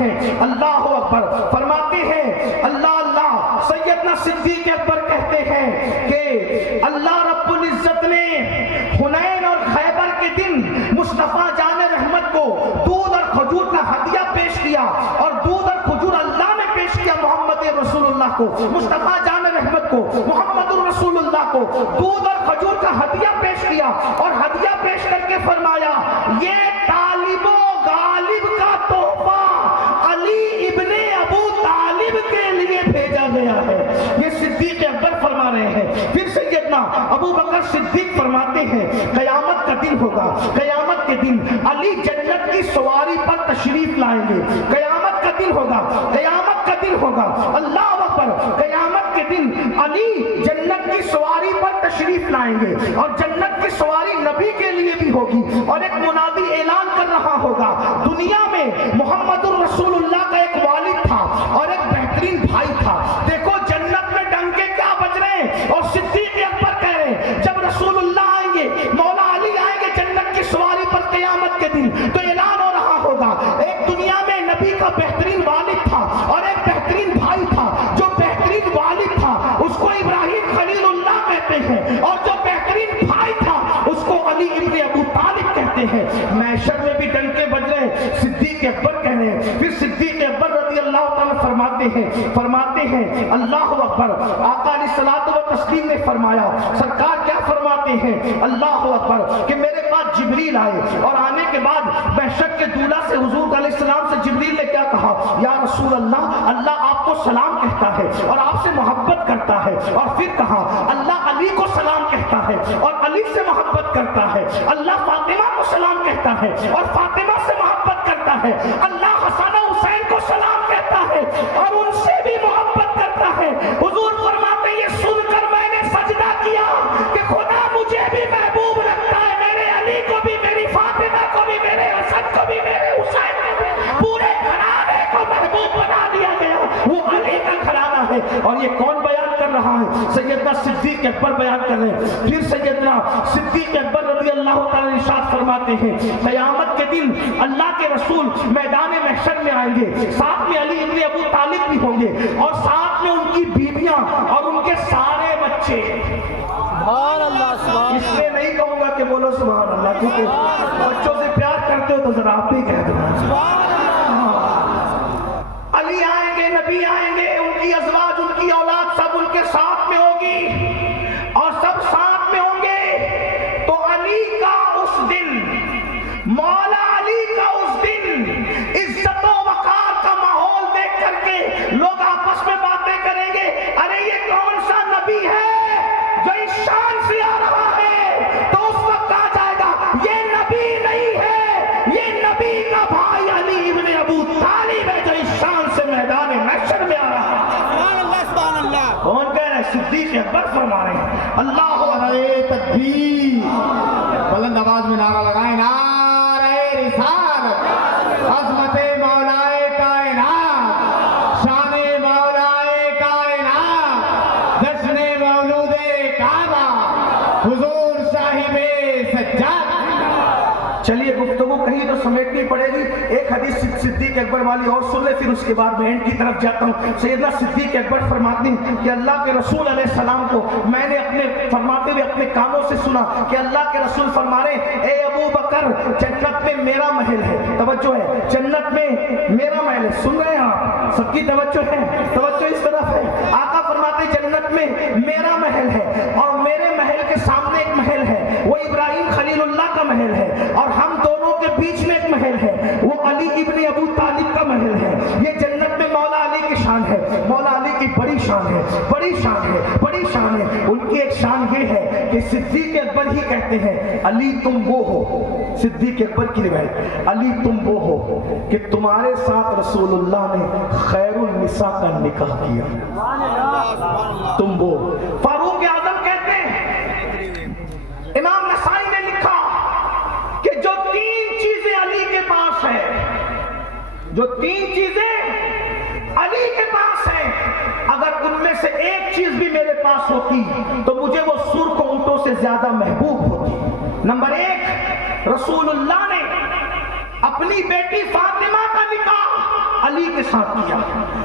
ہیں اللہ اکبر، فرماتے ہیں اللہ اللہ، سیدنا صدیق اکبر کہتے ہیں کہ اللہ رب العزت نے حنین اور خیبر کے دن مصطفیٰ جان رحمت کو دودھ اور کھجور کا ہدیہ پیش کیا، اور دودھ اور کھجور اللہ نے پیش کیا محمد رسول اللہ کو، مصطفیٰ جان رحمت کو، محمد رسول اللہ کو دودھ اور کھجور کا ہدیہ پیش کیا، اور ہدیہ پیش کر کے فرمایا یہ طالب و غالب کا تحفہ علی ابن ابو طالب کے لیے بھیجا گیا ہے، یہ صدیق اکبر فرما رہے ہیں۔ پھر سیدنا ابو بکر صدیق فرماتے ہیں قیامت کا دن ہوگا، قیامت کے دن علی جنت کی سواری پر تشریف لائیں گے، قیامت کا دن ہوگا، قیامت کا دن ہوگا، اللہ اکبر، قیامت کے دن علی جنت کی سواری پر تشریف لائیں گے، اور جنت کی سواری نبی کے لیے بھی ہوگی، اور ایک منادی اعلان کر رہا ہوگا دنیا میں محمد الرسول اللہ کا ایک والد تھا اور ایک بہترین بھائی تھا، دیکھو جنت میں ڈنکے کیا بج رہے ہیں، اور صدیق اکبر کہہ رہے ہیں جب رسول اللہ آئیں گے، مولا علی آئیں گے جنت کی سواری پر قیامت کے دن، تو اعلان ہو رہا ہوگا ایک دنیا میں نبی کا بہترین والد تھا اور ایک بہترین بھائی تھا، جو بہترین والد تھا اس کو ابراہیم خلیل اللہ کہتے ہیں، اور جو بہترین بھائی تھا اس کو علی ابن ابو طالب کہتے ہیں۔ محشر میں بھی ڈنکے بج رہے ہیں، صدیق اکبر کہہ رہے ہیں۔ پھر صدیق اکبر رضی اللہ تعالیٰ فرماتے ہیں اللہ اکبر، آقا علیہ الصلوۃ والتسلیم نے فرمایا، سرکار کیا فرماتے ہیں اللہ اکبر، کہ میرے پاس جبریل آئے، اور آنے کے بعد محشر کے دولہ سے حضور علیہ السلام سے جبریل نے کیا کہا، یا رسول اللہ، اللہ آپ کو سلام کہتا ہے اور آپ سے محبت کرتا ہے، اور پھر کہا اللہ علی کو سلام کہتا ہے اور علی سے محبت کرتا ہے، اللہ فاطمہ کو سلام کہتا ہے اور فاطمہ سے محبت کرتا ہے، اللہ حسن و حسین کو سلام کہتا ہے اور ان سے بھی محبت کرتا ہے۔ حضور فرماتے ہیں یہ سن کر میں نے سجدہ کیا کہ خدا مجھے بھی محبوب رکھتا ہے، میرے علی کو بھی، میری فاطمہ کو بھی، میرے حسن کو بھی، میرے حسین کو بھی، پورے گھرانے کو محبوب بنا دیا گیا، وہ علی کا گھرانہ ہے۔ اور یہ کون بیان کر رہا ہے؟ سیدنا صدیق اکبر بیان کر رہے ہیں۔ پھر سیدنا صدیق اکبر رضی اللہ تعالیٰ ارشاد فرماتے ہیں قیامت کے دن اللہ کے رسول میدان محشر میں آئیں گے، ساتھ میں علی ابن ابو طالب بھی ہوں گے، اور ساتھ میں ان کی بیویاں اور ان کے سارے بچے۔ سبحان اللہ، سبحان اس لیے نہیں کہوں گا کہ بولو سبحان اللہ، کیونکہ بچوں سے پیار کرتے ہو تو ذرا آپ بھی کہہ دو۔ علی آئیں گے، نبی آئیں گے، ان کی ازواج، ان کی اولاد سب ان کے ساتھ میں ہوگی، اور سب ساتھ میں ہوں گے، تو علی کا اس دن، مولا علی کا اس دن عزت و وقار کا ماحول دیکھ کر کے لوگ آپس میں باتیں کریں گے، ارے یہ کون سا نبی ہے جو اس شان سے آ رہا ہے، تو اس وقت کہا جائے گا یہ نبی نہیں ہے، یہ نبی کا بھائی علی ابن ابو طالب ہے جو اس شان سے میدان محشر میں آ رہا ہے۔ سبحان اللہ۔ کون کہہ رہے ہیں؟ صدیق اکبر فرما رہے ہیں۔ اللہ نعرہ تکبیر، بلند آواز میں نعرہ لگائیں، نعرہ رسالت، عظمت مولائے کائنات، شان مولائے کائنات، جشن مولود کعبہ، حضور صاحب سجاد۔ چلیے گفتگو کہیں تو سمیٹنی پڑے گی، ایک حدیث صدیق اکبر والی اور سن لے، پھر اس کے بعد میں اینڈ کی طرف جاتا ہوں۔ سیدنا صدیق اکبر فرماتے ہیں کہ اللہ کے رسول علیہ السلام کو میں نے اپنے فرماتے ہوئے اپنے کانوں سے سنا کہ اللہ کے رسول فرما رہے ہیں اے ابو بکر، جنت میں میرا محل ہے، توجہ ہے، جنت میں میرا محل ہے، سن رہے ہیں آپ سب کی توجہ ہے، توجہ اس طرف ہے۔ آقا فرماتے ہیں جنت میں میرا محل ہے، اور میرے محل کے سامنے ایک محل ہے، وہ ابراہیم خلیل اللہ کا محل ہے، اور ہم دونوں کے بیچ میں ایک محل ہے، وہ علی ابن ابو طالب کا محل ہے۔ یہ جنت میں مولا علی کی شان ہے، مولا علی کی بڑی شان ہے، بڑی شان ہے، بڑی شان ہے۔ ان کی ایک شان یہ ہے کہ صدیق اکبر ہی کہتے ہیں علی تم وہ ہو، صدیق اکبر کی روایت، علی تم وہ ہو کہ تمہارے ساتھ رسول اللہ نے خیر النساء کا نکاح کیا، تم وہ۔ فاروق اعظم کہتے ہیں، امام نسائی نے لکھا کہ جو تین چیزیں علی کے پاس ہیں، جو تین چیزیں علی کے پاس ہیں، اگر ان میں سے ایک چیز بھی میرے پاس ہوتی تو مجھے وہ سرخ اونٹوں سے زیادہ محبوب ہوتی۔ نمبر ایک، رسول اللہ نے اپنی بیٹی فاطمہ کا نکاح علی کے ساتھ کیا۔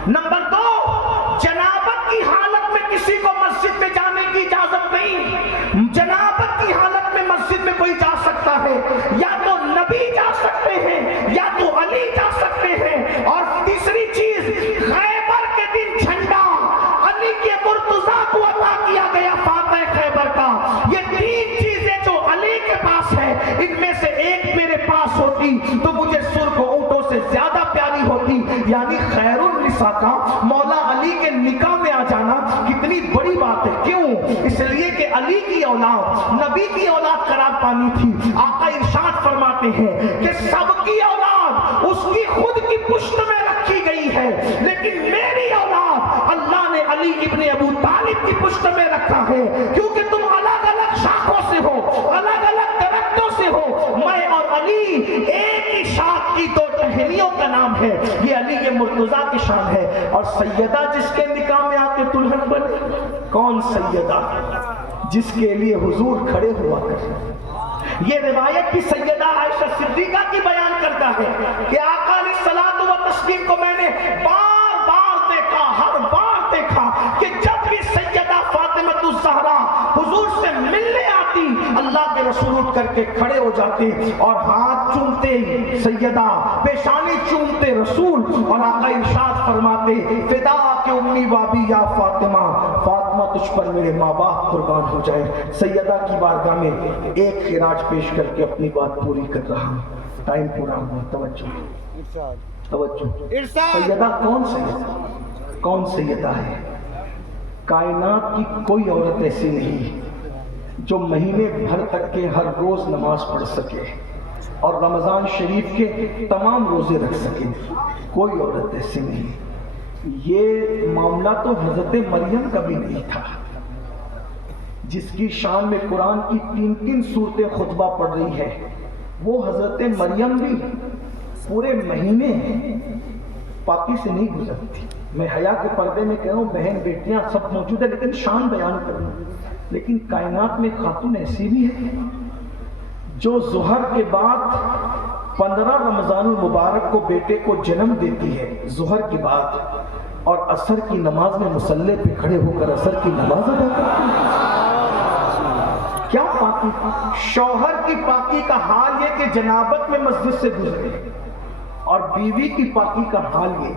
نمبر 2، جنابت کی حالت میں کسی کو مسجد میں جانے کی اجازت نہیں۔ جنابت کی حالت میں مسجد میں کوئی جا سکتا ہے، یا تو نبی جا سکتے ہیں یا تو علی جا سکتے ہیں۔ اور تیسری چیز، خیبر کے دن جھنڈا علی کے مرتضیٰ کو عطا کیا گیا، فاتح خیبر کا۔ یہ 3 چیزیں جو علی کے پاس ہے، ان میں سے ایک میرے پاس ہوتی تو مجھے سرخ اونٹوں سے زیادہ پیاری ہوتی، یعنی خیر النساء کا مولا علی کے نکاح میں آ جانا کتنی بڑی بات ہے۔ کیوں؟ اس لیے کہ علی کی اولاد نبی کی اولاد قرار پانی تھی۔ آقا ارشاد فرماتے ہیں کہ سب کی اولاد اس کی خود کی پشت میں رکھی گئی ہے، لیکن میری اولاد اللہ نے علی ابن ابو طالب کی پشت میں رکھا ہے، کیونکہ تم الگ الگ شاخوں سے ہو، الگ الگ درختوں سے ہو، میں اور علی ایک ہی شاخ کی 2 ٹہنیوں کا نام ہے۔ یہ علی کے مرتضیٰ کی شان ہے۔ اور سیدہ جس کے نکاح میں آ کے دلہن بنے، کون سیدہ؟ جس کے لیے حضور کھڑے ہوا کرتے۔ یہ روایت بھی سیدہ عائشہ صدیقہ کی بیان کرتا ہے کہ آقا علیہ الصلوۃ والتسلیم کو میں نے بار بار دیکھا، ہر بار دیکھا کہ جب بھی سیدہ فاطمہ الزہرا حضور سے ملنے آتی، اللہ کے رسول اٹھ کر کے کھڑے ہو جاتے اور ہاتھ چومتے سیدہ، پیشانی چومتے رسول، اور آقا ارشاد فرماتے فدا کہ امی بابی یا فاطمہ، فاطمہ تجھ پر میرے ماں باپ قربان ہو جائے۔ سیدہ کی بارگاہ میں ایک خراج پیش کر کے اپنی بات پوری کر رہا ہوں، ٹائم پورا ہوا۔ توجہ سیدہ کون سیدہ ہے؟ کائنات کی کوئی عورت ایسی نہیں جو مہینے بھر تک کے ہر روز نماز پڑھ سکے اور رمضان شریف کے تمام روزے رکھ سکے، کوئی عورت ایسی نہیں۔ یہ معاملہ تو حضرت مریم کا بھی نہیں تھا، جس کی شان میں قرآن کی 3 سورتیں خطبہ پڑھ رہی ہے، وہ حضرت مریم بھی پورے مہینے پاکی سے نہیں گزرتی۔ میں حیا کے پردے میں کہہ رہا ہوں، بہن بیٹیاں سب موجود ہیں، لیکن شان بیان کروں۔ لیکن کائنات میں خاتون ایسی بھی ہے جو ظہر کے بعد 15 رمضان المبارک کو بیٹے کو جنم دیتی ہے، ظہر کے بعد، اور عصر کی نماز میں مصلی پہ کھڑے ہو کر عصر کی نماز ادا کرتی ہے۔ کیا پاکی؟ شوہر کی پاکی کا حال یہ کہ جنابت میں مسجد سے گزرے، اور بیوی کی پاکی کا حال یہ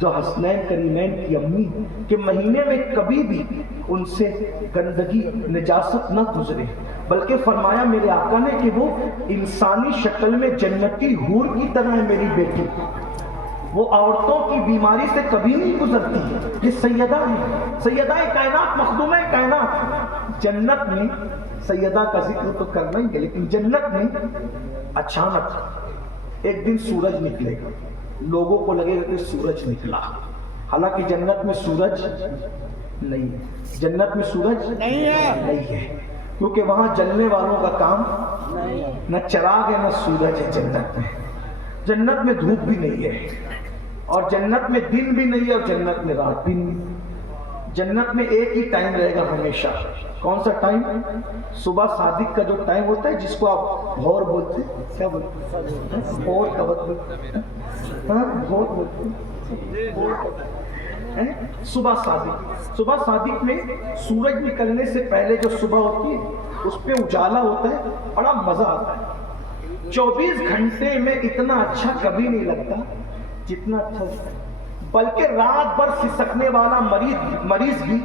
جو حسنین کریمین کی امی کہ مہینے میں کبھی بھی ان سے گندگی نجاست نہ گزرے، بلکہ فرمایا میرے آقا نے کہ وہ انسانی شکل میں جنتی حور کی طرح ہے میری بیٹی، وہ عورتوں کی بیماری سے کبھی نہیں گزرتی۔ یہ سیدہ ہے، سیدہ کائنات، مخدومہ کائنات۔ جنت میں سیدہ کا ذکر تو کرنا ہی ہے، لیکن جنت میں اچانک ایک دن سورج نکلے گا، لوگوں کو لگے گا کہ سورج نکلا، حالانکہ جنت میں سورج نہیں ہے، جنت میں سورج نہیں ہے، کیونکہ وہاں جلنے والوں کا کام نہ چراغ ہے نہ سورج ہے جنت میں۔ جنت میں دھوپ بھی نہیں ہے، اور جنت میں دن بھی نہیں ہے، اور جنت میں رات بھی نہیں۔ جنت میں ایک ہی ٹائم رہے گا ہمیشہ۔ کون سا ٹائم؟ صبح صادق کا جو ٹائم ہوتا ہے، جس کو آپ بھور بولتے ہیں، کیا بولتے ہیں؟ بھور کا بولتے ہیں، بھور بولتے ہیں، صبح صادق۔ صبح صادق میں سورج نکلنے سے پہلے جو صبح ہوتی ہے اس پہ اجالا ہوتا ہے، بڑا مزہ آتا ہے۔ 24 گھنٹے میں اتنا اچھا کبھی نہیں لگتا جتنا اچھا لگتا ہے، بلکہ رات بھر سسکنے والا مریض بھی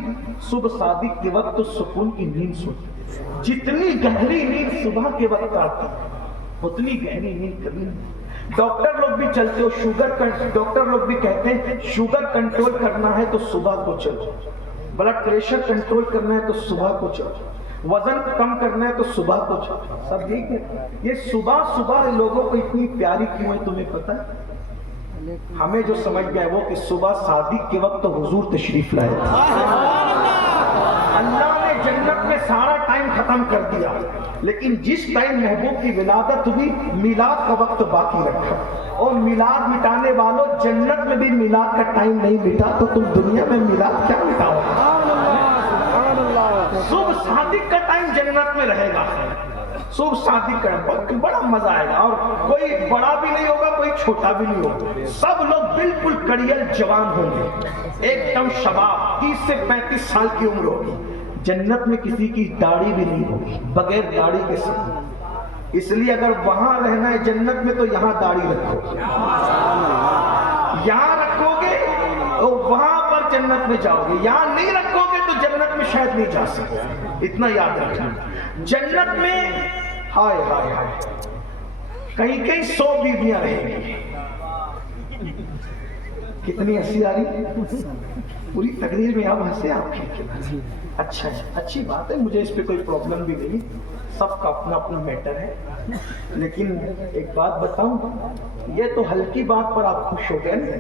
صبح صادق کے وقت تو سکون کی نیند سوتی۔ جتنی گہری نیند صبح کے وقت آتی اتنی گہری نیند کبھی نہیں۔ ڈاکٹر لوگ بھی چلتے ہو، ڈاکٹر لوگ بھی کہتے ہیں شوگر کنٹرول کرنا ہے تو صبح کو چلو، بلڈ پریشر کنٹرول کرنا ہے تو صبح کو چلو، وزن کم کرنا ہے تو صبح کو چلو، سب یہی کہتے ہیں۔ یہ صبح لوگوں کو اتنی پیاری کیوں ہے تمہیں پتہ ہے؟ ہمیں جو سمجھ گئے وہ کہ صبح صادق کے وقت تو حضور تشریف لائے تھے۔ اللہ نے جنت میں سارا ٹائم ختم کر دیا، لیکن جس ٹائم محبوب کی ولادت ہوئی میلاد کا وقت باقی رکھا۔ اور میلاد مٹانے والوں، جنت میں بھی میلاد کا ٹائم نہیں مٹا تو تم دنیا میں میلاد کیا مٹاؤ؟ صبح صادق کا ٹائم جنت میں رہے گا، صبح شادی کریں، بڑا مزہ آئے گا، اور کوئی بڑا بھی نہیں ہوگا کوئی چھوٹا بھی نہیں ہوگا، سب لوگ بالکل کڑیل جوان ہوں گے، ایک دم شباب، 30 سے 35 سال کی عمر ہوگی۔ جنت میں کسی کی داڑھی بھی نہیں ہوگی، بغیر داڑھی کے سب۔ اس لیے اگر وہاں رہنا ہے جنت میں تو یہاں داڑھی رکھو، یہاں رکھو گے تو وہاں پر جنت میں جاؤ گے، یہاں نہیں رکھو گے تو جنت میں شاید نہیں جا سکتے، اتنا یاد رکھنا۔ جنت میں ہائے ہائے ہائے کہیں کہیں 100 بیویاں رہیں گی۔ کتنی ہنسی آ رہی، پوری تقریر میں آپ ہنسے آپ کی، اچھا اچھی بات ہے، مجھے اس پہ کوئی پرابلم بھی نہیں، سب کا اپنا اپنا میٹر ہے۔ لیکن ایک بات بتاؤں، یہ تو ہلکی بات پر آپ خوش ہو گئے نا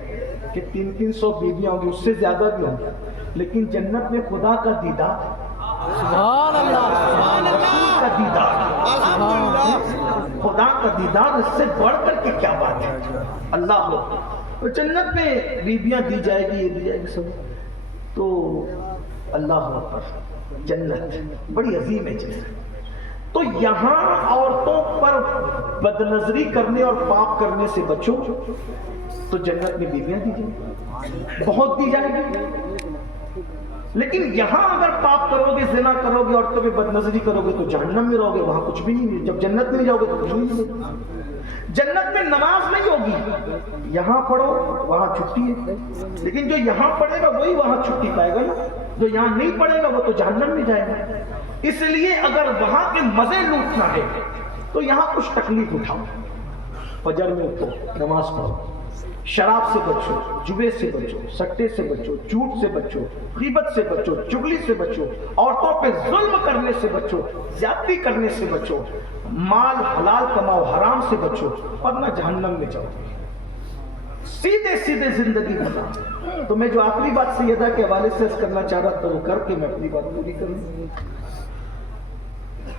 کہ 300 بیویاں ہوں گی، اس سے زیادہ بھی ہوں گی، لیکن جنت میں خدا کا دیدار، سبحان اللہ، سبحان رسول کا دیدار، الحمدللہ، خدا کا دیدار، اس سے بڑھ کر کے کیا بات ہے۔ اللہ ہو تو جنت میں بیویاں دی جائے گی، یہ دی جائے گی سب، تو اللہ اکبر، جنت بڑی عظیم ہے جنت۔ تو یہاں عورتوں پر بد نظری کرنے اور پاپ کرنے سے بچو، تو جنت میں بیویاں دی جائیں گی، بہت دی جائے گی۔ لیکن یہاں اگر پاپ کرو گے، زنا کرو گے، عورتوں پہ بد نظری کرو گے تو جہنم میں رہو گے، وہاں کچھ بھی نہیں ہے۔ جب جنت میں جاؤ گے تو کچھ بھی نہیں ہے۔ جنت میں نماز نہیں ہوگی، یہاں پڑھو وہاں چھٹی ہے، لیکن جو یہاں پڑھے گا وہی وہاں چھٹی پائے گا نا، جو یہاں نہیں پڑھے گا وہ تو جہنم میں جائے گا۔ اس لیے اگر وہاں کے مزے لوٹنا ہے تو یہاں کچھ تکلیف اٹھاؤ، فجر میں اٹھو، نماز پڑھو، شراب سے بچو، جوے سے بچو، سٹے سے بچو، جھوٹ سے بچو، غیبت سے بچو، چغلی سے بچو، عورتوں پہ ظلم کرنے سے بچو، زیادتی کرنے سے بچو، مال حلال کماؤ، حرام سے بچو، ورنہ جہنم میں جاؤ۔ سیدھے سیدھے زندگی گزارو۔ تو میں جو آخری بات سیدہ کے حوالے سے کرنا چاہ رہا تھا وہ کر کے میں اپنی بات پوری کروں۔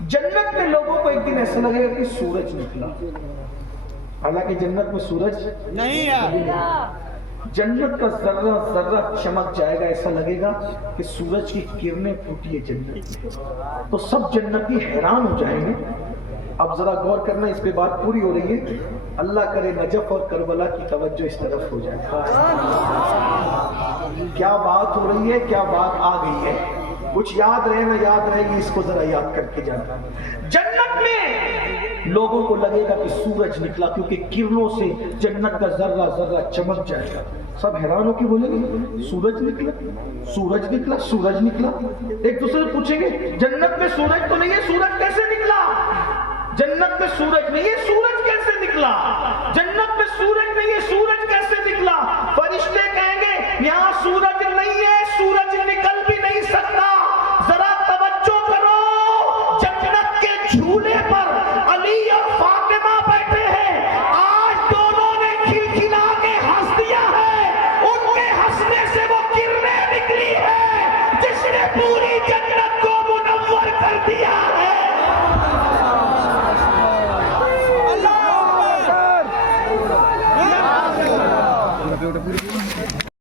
جنت میں لوگوں کو ایک دن ایسا لگے گا کہ سورج نکلا، حالانکہ جنت میں سورج نہیں ہے، جنت کا ذرہ ذرہ چمک جائے گا، ایسا لگے گا کہ سورج کی کرنیں پھوٹی ہے جنت میں، تو سب جنتی حیران ہو جائیں گے۔ اب ذرا غور کرنا، اس پہ بات پوری ہو رہی ہے، اللہ کرے نجف اور کربلا کی توجہ اس طرف ہو جائے۔ کیا بات ہو رہی ہے، کیا بات آ گئی ہے، کچھ یاد رہے نہ یاد رہے گی، اس کو ذرا یاد کر کے جانا۔ جنت میں لوگوں کو لگے گا کہ سورج نکلا، کیونکہ کرنوں سے جنت کا ذرہ ذرہ چمک جائے گا، سب حیران ہو کے بولیں گے سورج نکلا، سورج نکلا، سورج نکلا۔ ایک دوسرے سے پوچھیں گے جنت میں سورج تو نہیں ہے، سورج کیسے نکلا؟ جنت میں سورج نہیں ہے، سورج کیسے نکلا؟ جنت میں سورج نہیں ہے، سورج